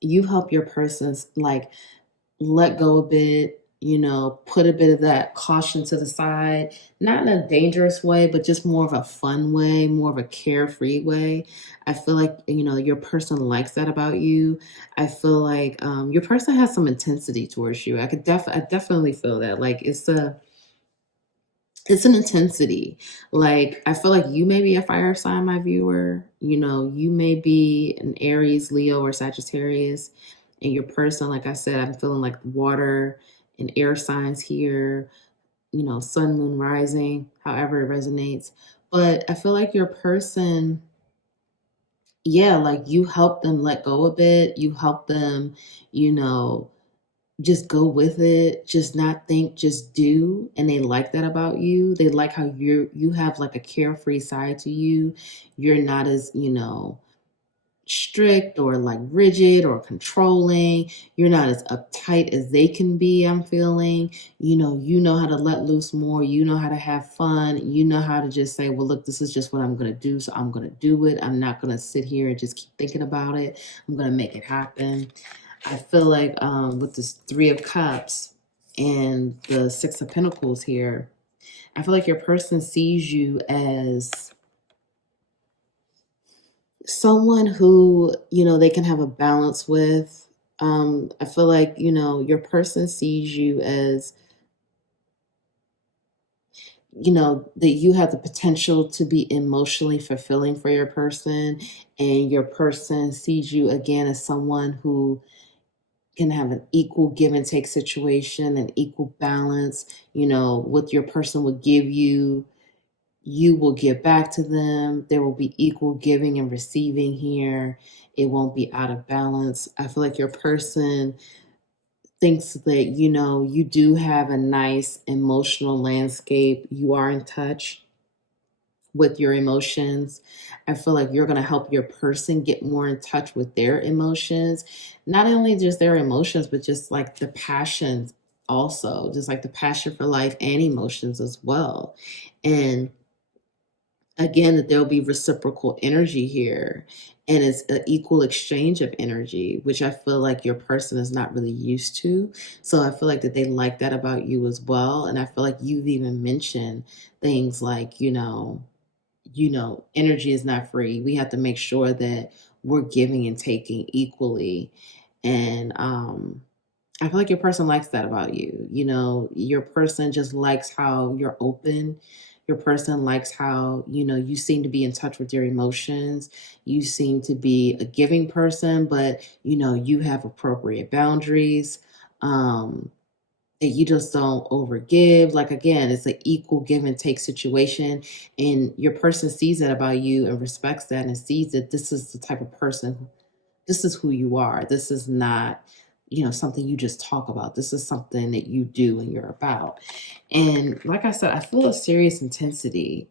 you help your person's like let go a bit, put a bit of that caution to the side, not in a dangerous way, but just more of a fun way, more of a carefree way. I feel like, your person likes that about you. I feel like your person has some intensity towards you. I definitely feel that. Like it's an intensity. Like I feel like you may be a fire sign, my viewer. You may be an Aries, Leo, or Sagittarius, and your person, like I said, I'm feeling like water and air signs here. Sun, moon, rising, however it resonates. But I feel like your person, yeah, like you help them let go a bit. You help them, you know, just go with it, just not think, just do. And they like that about you. They like how you have like a carefree side to you. You're not as, strict or like rigid or controlling. You're not as uptight as they can be, I'm feeling. You know how to let loose more. You know how to have fun. You know how to just say, well, look, this is just what I'm going to do. So I'm going to do it. I'm not going to sit here and just keep thinking about it. I'm going to make it happen. I feel like with this Three of Cups and the Six of Pentacles here, I feel like your person sees you as someone who, they can have a balance with. I feel like, your person sees you as, that you have the potential to be emotionally fulfilling for your person. And your person sees you again as someone who can have an equal give and take situation, an equal balance. What your person would give you, you will give back to them. There will be equal giving and receiving here. It won't be out of balance. I feel like your person thinks that, you do have a nice emotional landscape. You are in touch with your emotions. I feel like you're going to help your person get more in touch with their emotions, not only just their emotions, but just like the passions also, just like the passion for life and emotions as well. And again, that there'll be reciprocal energy here, and it's an equal exchange of energy, which I feel like your person is not really used to. So I feel like that they like that about you as well. And I feel like you've even mentioned things like, energy is not free. We have to make sure that we're giving and taking equally. And I feel like your person likes that about you. Your person just likes how you're open. Your person likes how, you seem to be in touch with your emotions. You seem to be a giving person, but, you have appropriate boundaries. That you just don't overgive. Like, again, it's an equal give and take situation. And your person sees that about you and respects that and sees that this is the type of person, this is who you are. This is not, something you just talk about. This is something that you do and you're about. And like I said, I feel a serious intensity.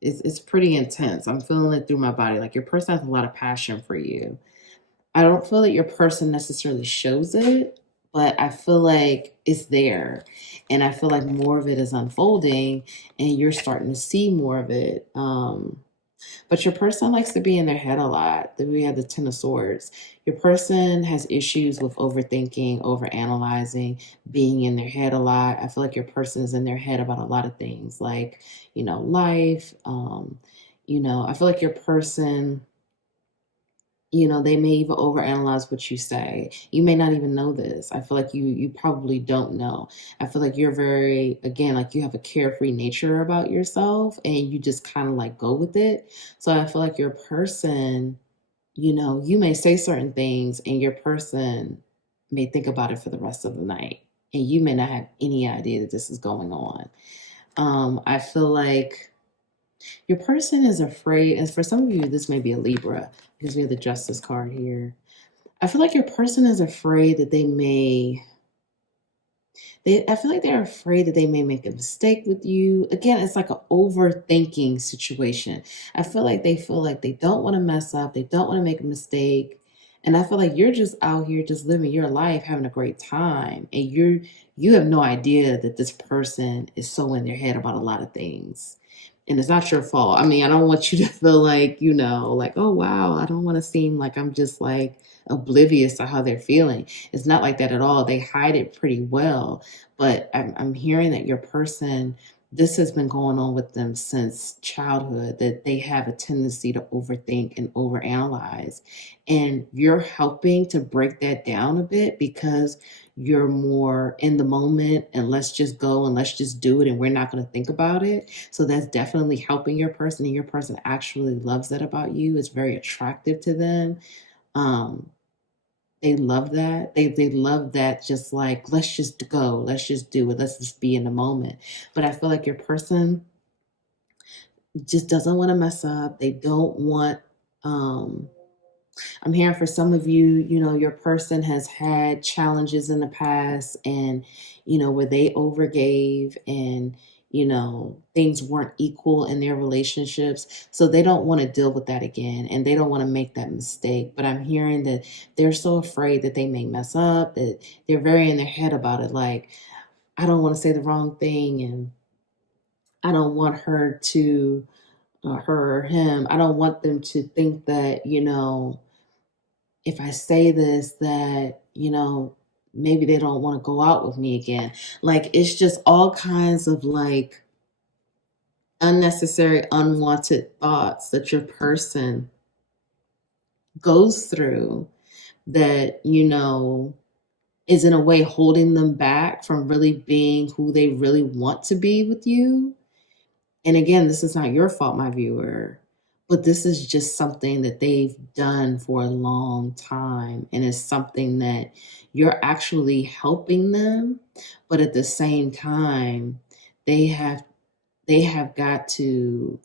It's pretty intense. I'm feeling it through my body. Like your person has a lot of passion for you. I don't feel that your person necessarily shows it, but I feel like it's there. And I feel like more of it is unfolding and you're starting to see more of it. But your person likes to be in their head a lot. We have the Ten of Swords. Your person has issues with overthinking, overanalyzing, being in their head a lot. I feel like your person is in their head about a lot of things, like, life. I feel like your person, they may even overanalyze what you say. You may not even know this. I feel like you probably don't know. I feel like you're very, again, like you have a carefree nature about yourself and you just kind of like go with it. So I feel like your person, you may say certain things and your person may think about it for the rest of the night. And you may not have any idea that this is going on. I feel like Your person is afraid, and for some of you, this may be a Libra because we have the Justice card here. I feel like your person is afraid that I feel like they're afraid that they may make a mistake with you. Again, it's like an overthinking situation. I feel like they don't want to mess up, they don't want to make a mistake. And I feel like you're just out here just living your life, having a great time. And you have no idea that this person is so in their head about a lot of things. And it's not your fault. I mean, I don't want you to feel like, like, oh wow, I don't want to seem like I'm just like oblivious to how they're feeling. It's not like that at all. They hide it pretty well. But I'm hearing that your person, this has been going on with them since childhood, that they have a tendency to overthink and overanalyze. And you're helping to break that down a bit because you're more in the moment and let's just go and let's just do it and we're not going to think about it. So that's definitely helping your person, and your person actually loves that about you. It's very attractive to them. Um, they love that. They love that, just like, let's just go, let's just do it, let's just be in the moment. But I feel like your person just doesn't want to mess up. They don't want I'm hearing for some of you, your person has had challenges in the past and, where they overgave and, things weren't equal in their relationships. So they don't want to deal with that again and they don't want to make that mistake. But I'm hearing that they're so afraid that they may mess up, that they're very in their head about it. Like, I don't want to say the wrong thing and I don't want her or him, I don't want them to think that, if I say this, that, maybe they don't want to go out with me again. Like, it's just all kinds of like unnecessary, unwanted thoughts that your person goes through that, is in a way holding them back from really being who they really want to be with you. And again, this is not your fault, my viewer, but this is just something that they've done for a long time. And it's something that you're actually helping them. But at the same time, they have they have got to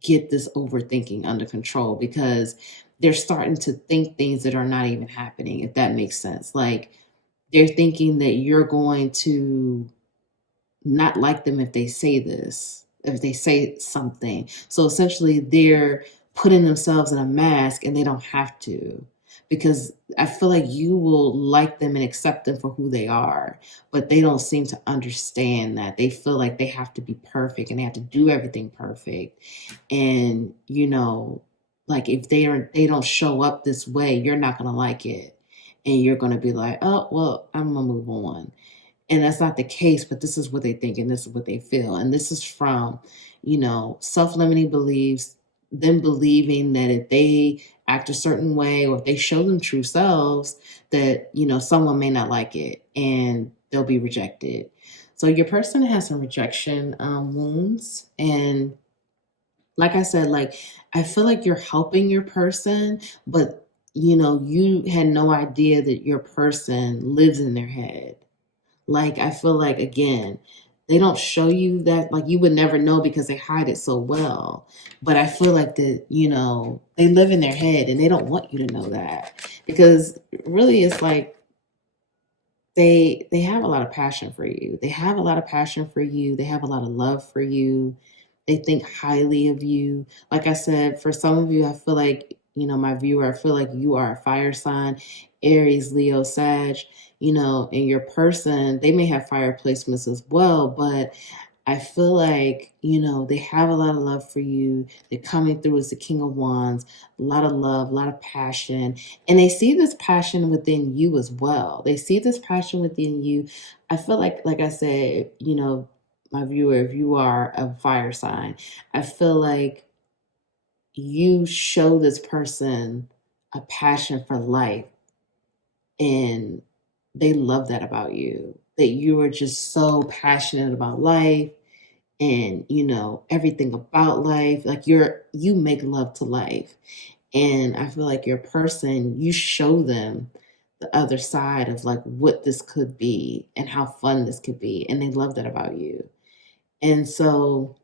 get this overthinking under control because they're starting to think things that are not even happening, if that makes sense. Like, they're thinking that you're going to not like them if they say this, if they say something. So essentially, they're putting themselves in a mask and they don't have to. Because I feel like you will like them and accept them for who they are, but they don't seem to understand that. They feel like they have to be perfect and they have to do everything perfect. And, like, if they don't show up this way, you're not gonna like it. And you're gonna be like, oh, well, I'm gonna move on. And that's not the case, but this is what they think and this is what they feel. And this is from, self-limiting beliefs, them believing that if they act a certain way or if they show them true selves, that, someone may not like it and they'll be rejected. So your person has some rejection wounds. And like I said, like, I feel like you're helping your person, but, you had no idea that your person lives in their head. Like, I feel like, again, they don't show you that, like, you would never know because they hide it so well. But I feel like that, they live in their head and they don't want you to know that because really it's like they have a lot of passion for you. They have a lot of passion for you. They have a lot of love for you. They think highly of you. Like I said, for some of you, I feel like, my viewer, I feel like you are a fire sign, Aries, Leo, Sag, and your person, they may have fire placements as well, but I feel like, they have a lot of love for you. They're coming through as the King of Wands, a lot of love, a lot of passion. And they see this passion within you as well. They see this passion within you. I feel like I said, my viewer, if you are a fire sign, I feel like you show this person a passion for life and they love that about you, that you are just so passionate about life and everything about life, like you make love to life. And I feel like your person, you show them the other side of like what this could be and how fun this could be, and they love that about you. And so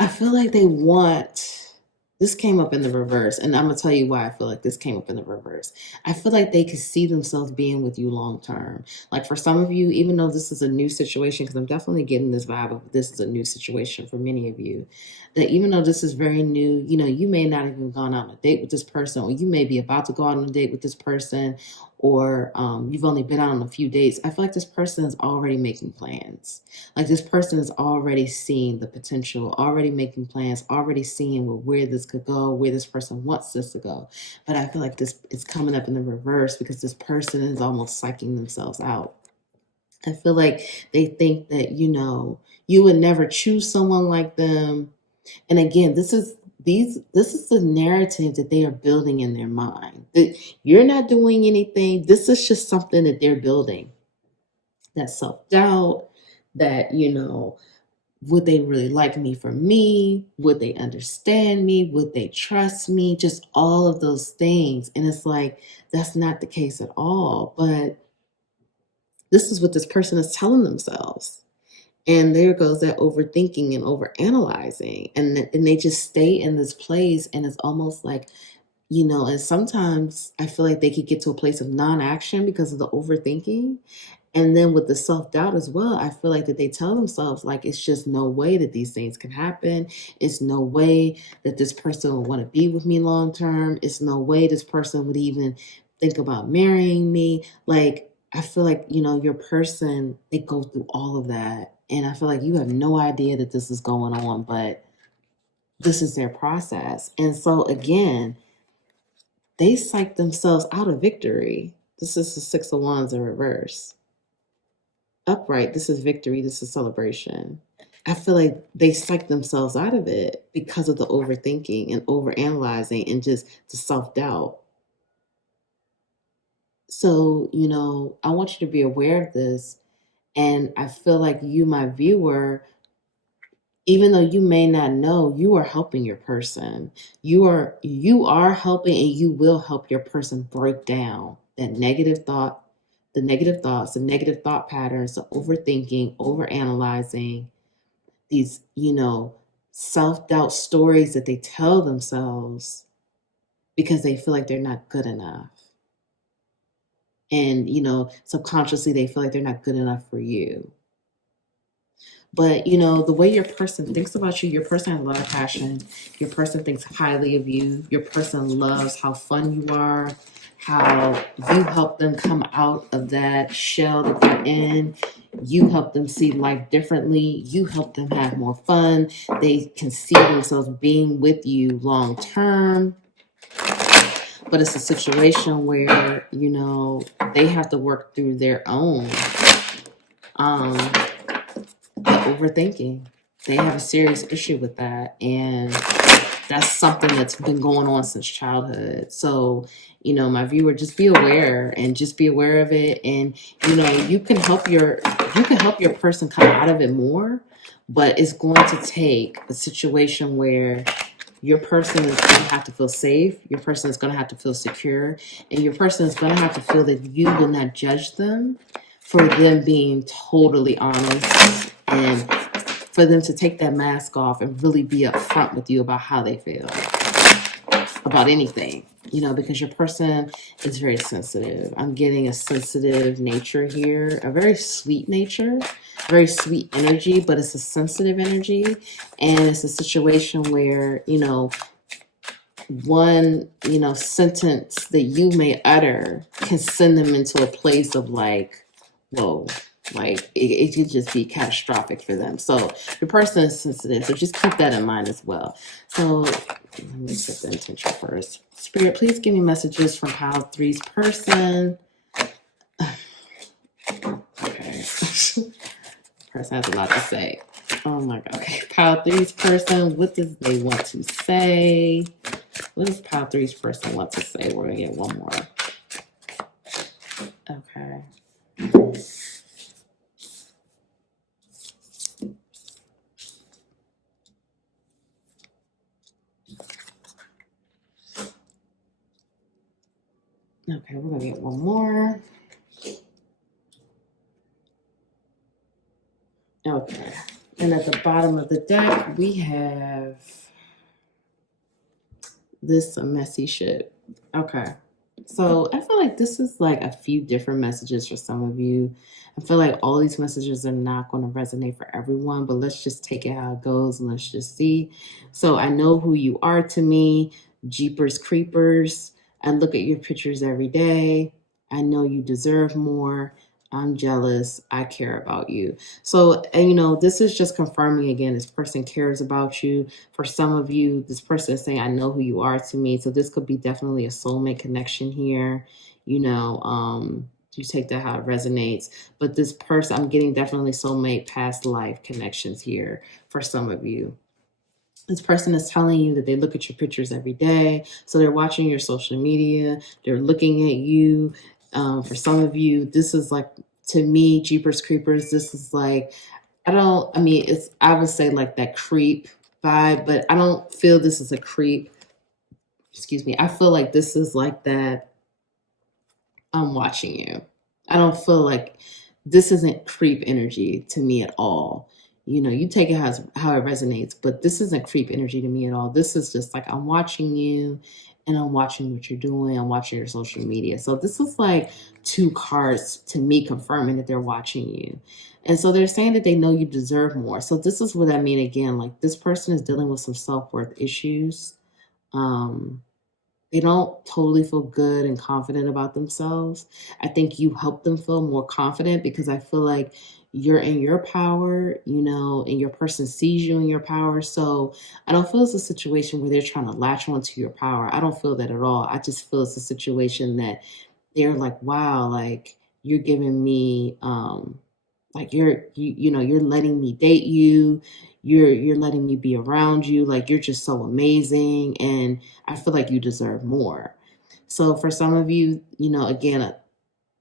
I feel like they want, this came up in the reverse, and I'm gonna tell you why I feel like this came up in the reverse. I feel like they could see themselves being with you long term. Like for some of you, even though this is a new situation, because I'm definitely getting this vibe of this is a new situation for many of you, that even though this is very new, you know, you may not have even gone out on a date with this person, or you may be about to go out on a date with this person, or you've only been out on a few dates. I feel like this person is already making plans. Like this person is already seeing the potential, already making plans, already seeing where this could go, where this person wants this to go. But I feel like this is coming up in the reverse because this person is almost psyching themselves out. I feel like they think that, you know, you would never choose someone like them. And again, this is the narrative that they are building in their mind. That you're not doing anything. This is just something that they're building. That self-doubt, that, you know, would they really like me for me? Would they understand me? Would they trust me? Just all of those things. And it's like, that's not the case at all. But this is what this person is telling themselves. And there goes that overthinking and overanalyzing. And they just stay in this place. And it's almost like, you know, and sometimes I feel like they could get to a place of non-action because of the overthinking. And then with the self-doubt as well, I feel like that they tell themselves, like, it's just no way that these things can happen. It's no way that this person will want to be with me long term. It's no way this person would even think about marrying me. Like, I feel like, you know, your person, they go through all of that. And I feel like you have no idea that this is going on, but this is their process. And so again, they psych themselves out of victory. This is the Six of Wands in reverse. Upright, this is victory, this is celebration. I feel like they psych themselves out of it because of the overthinking and overanalyzing and just the self-doubt. So, you know, I want you to be aware of this. And I feel like you, my viewer, even though you may not know, you are helping your person. You are helping, and you will help your person break down that negative thought, the negative thoughts, the negative thought patterns, the overthinking, overanalyzing, these, you know, self-doubt stories that they tell themselves because they feel like they're not good enough. And, you know, subconsciously they feel like they're not good enough for you. But, you know, the way your person thinks about you, your person has a lot of passion. Your person thinks highly of you. Your person loves how fun you are, how you help them come out of that shell that they're in. You help them see life differently. You help them have more fun. They can see themselves being with you long term. But it's a situation where, you know, they have to work through their own overthinking. They have a serious issue with that. And that's something that's been going on since childhood. So, you know, my viewer, just be aware and just be aware of it. And, you know, you can help your person come out of it more, but it's going to take a situation where your person is going to have to feel safe. Your person is going to have to feel secure. And your person is going to have to feel that you will not judge them for them being totally honest, and for them to take that mask off and really be upfront with you about how they feel about anything, you know, because your person is very sensitive. I'm getting a sensitive nature here, a very sweet nature, very sweet energy, but it's a sensitive energy. And it's a situation where, you know, one, you know, sentence that you may utter can send them into a place of like, whoa, like it could just be catastrophic for them. So your person is sensitive, so just keep that in mind as well. So let me set the intention first. Spirit, please give me messages from Pile 3's person. Okay. Person has a lot to say. Oh my God. Okay. Pile 3's person, what does they want to say? What does Pile 3's person want to say? We're going to get one more. Okay. Okay, we're going to get one more. Okay. And at the bottom of the deck, we have this messy shit. Okay. So I feel like this is like a few different messages for some of you. I feel like all these messages are not going to resonate for everyone, but let's just take it how it goes and let's just see. So I know who you are to me, Jeepers Creepers. I look at your pictures every day. I know you deserve more. I'm jealous. I care about you. So, and this is just confirming again, this person cares about you. For some of you, this person is saying, I know who you are to me. So this could be definitely a soulmate connection here. You take that how it resonates. But this person, I'm getting definitely soulmate past life connections here for some of you. This person is telling you that they look at your pictures every day. So they're watching your social media. They're looking at you. For some of you, this is like, to me, Jeepers Creepers, this is like, I would say like that creep vibe, but I don't feel this is a creep. Excuse me. I feel like this is like that I'm watching you. I don't feel like this isn't creep energy to me at all. You take it how it resonates, but this isn't creep energy to me at all. This is just like I'm watching you and I'm watching what you're doing. I'm watching your social media. So this is like two cards to me confirming that they're watching you. And so they're saying that they know you deserve more. So this is what I mean again, like this person is dealing with some self-worth issues. They don't totally feel good and confident about themselves. I think you help them feel more confident because I feel like you're in your power, and your person sees you in your power. So I don't feel it's a situation where they're trying to latch onto your power. I don't feel that at all. I just feel it's a situation that they're like, wow, like you're giving me, like you're letting me date you. You're letting me be around you. Like you're just so amazing. And I feel like you deserve more. So for some of you, again,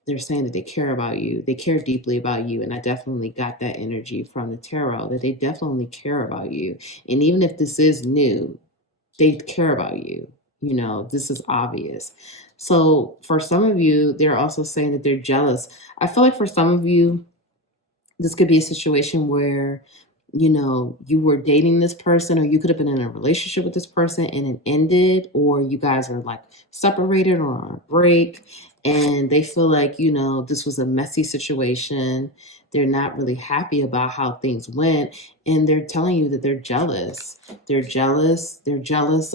they're saying that they care about you. They care deeply about you. And I definitely got that energy from the tarot that they definitely care about you. And even if this is new, they care about you. This is obvious. So for some of you, they're also saying that they're jealous. I feel like for some of you, this could be a situation where you were dating this person, or you could have been in a relationship with this person and it ended, or you guys are like separated or on a break, and they feel like this was a messy situation. They're not really happy about how things went, and they're telling you that they're jealous. They're jealous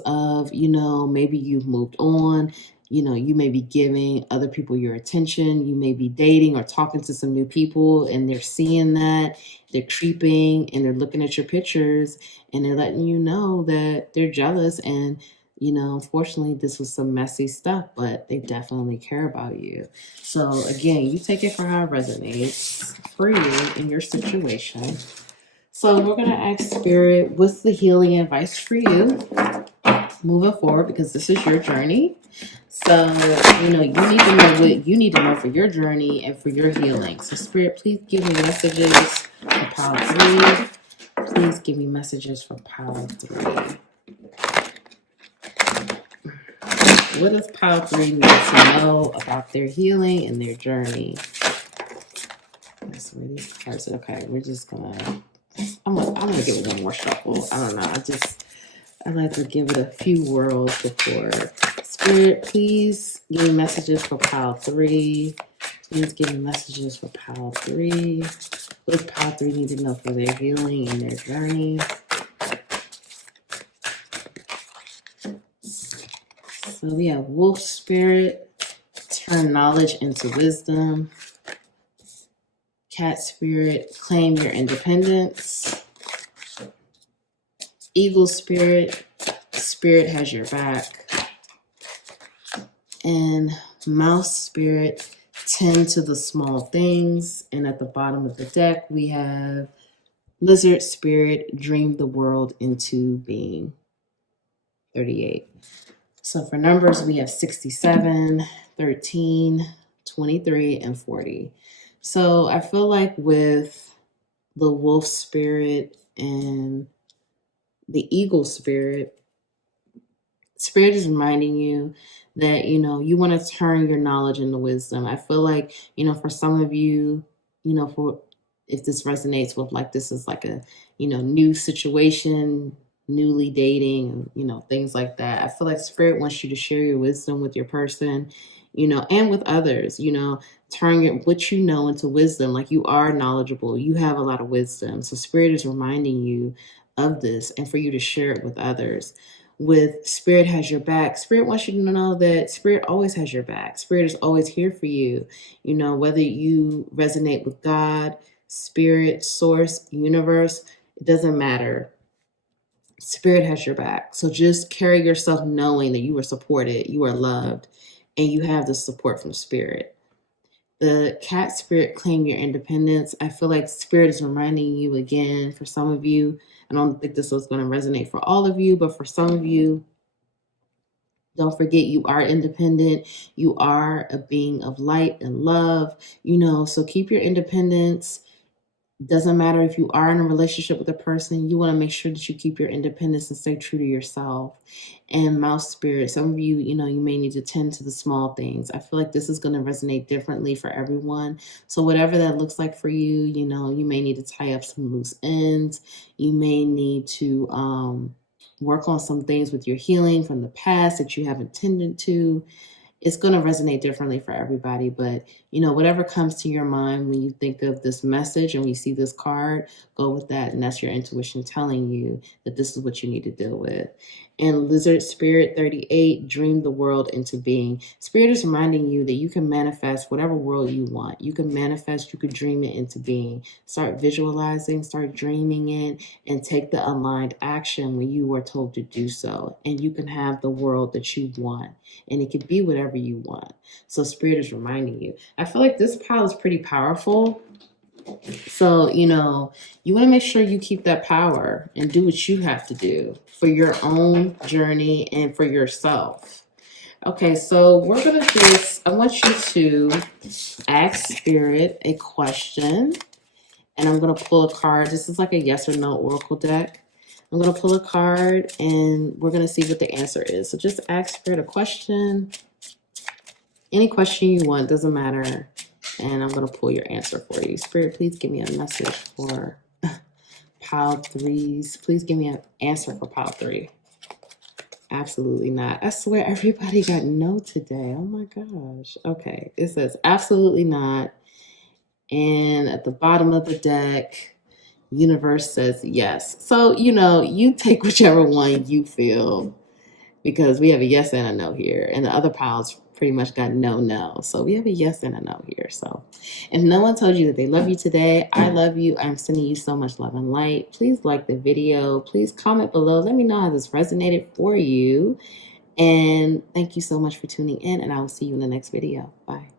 of maybe you've moved on. You may be giving other people your attention. You may be dating or talking to some new people, and they're seeing that. They're creeping and they're looking at your pictures and they're letting you know that they're jealous. And, unfortunately, this was some messy stuff, but they definitely care about you. So, again, you take it for how it resonates for you in your situation. So, we're going to ask Spirit, what's the healing advice for you moving forward? Because this is your journey. So, you need to know what you need to know for your journey and for your healing. So, Spirit, please give me messages for pile 3. Please give me messages for pile 3. What does pile 3 need to know about their healing and their journey? That's where these cards. Okay, we're just gonna. I'm gonna give it one more shuffle. I don't know. I like to give it a few whirls before. Spirit, please give me messages for pile 3. Please give me messages for pile 3. What does pile 3 need to know for their healing and their journey? So we have Wolf Spirit, turn knowledge into wisdom. Cat Spirit, claim your independence. Eagle Spirit, Spirit has your back. And Mouse Spirit, tend to the small things. And at the bottom of the deck, we have Lizard Spirit, dream the world into being. 38. So for numbers, we have 67, 13, 23, and 40. So I feel like with the Wolf Spirit and the Eagle Spirit, Spirit is reminding you that, you want to turn your knowledge into wisdom. I feel like, for some of you, for if this resonates with like, this is like a new situation, newly dating, things like that. I feel like spirit wants you to share your wisdom with your person, and with others, turn what you know into wisdom. Like, you are knowledgeable, you have a lot of wisdom. So spirit is reminding you of this and for you to share it with others. With spirit has your back. Spirit wants you to know that spirit always has your back. Spirit is always here for you. Whether you resonate with God, spirit, source, universe, it doesn't matter. Spirit has your back. So just carry yourself knowing that you are supported, you are loved, and you have the support from spirit. The cat spirit, claim your independence. I feel like spirit is reminding you again, for some of you, I don't think this was going to resonate for all of you, but for some of you, don't forget you are independent. You are a being of light and love, so keep your independence. Doesn't matter if you are in a relationship with a person, you want to make sure that you keep your independence and stay true to yourself. And mouse spirit, some of you, you may need to tend to the small things. I feel like this is going to resonate differently for everyone. So whatever that looks like for you, you may need to tie up some loose ends. You may need to work on some things with your healing from the past that you haven't tended to. It's going to resonate differently for everybody, but whatever comes to your mind when you think of this message and when you see this card, go with that. And that's your intuition telling you that this is what you need to deal with. And lizard spirit 38, dream the world into being. Spirit is reminding you that you can manifest whatever world you want. You can manifest, you can dream it into being. Start visualizing, start dreaming it, and take the aligned action when you are told to do so. And you can have the world that you want. And it could be whatever you want. So spirit is reminding you. I feel like this pile is pretty powerful. So, you want to make sure you keep that power and do what you have to do for your own journey and for yourself. Okay, so we're going to I want you to ask spirit a question. And I'm going to pull a card. This is like a yes or no oracle deck. I'm going to pull a card and we're going to see what the answer is. So just ask spirit a question. Any question you want, doesn't matter. And I'm going to pull your answer for you. Spirit, please give me a message for pile 3s. Please give me an answer for pile 3. Absolutely not. I swear everybody got no today. Oh my gosh. Okay. It says absolutely not. And at the bottom of the deck, universe says yes. So, you take whichever one you feel, because we have a yes and a no here. And the other piles pretty much got no. So we have a yes and a no here. So if no one told you that they love you today, I love you. I'm sending you so much love and light. Please like the video. Please comment below. Let me know how this resonated for you. And thank you so much for tuning in. And I will see you in the next video. Bye.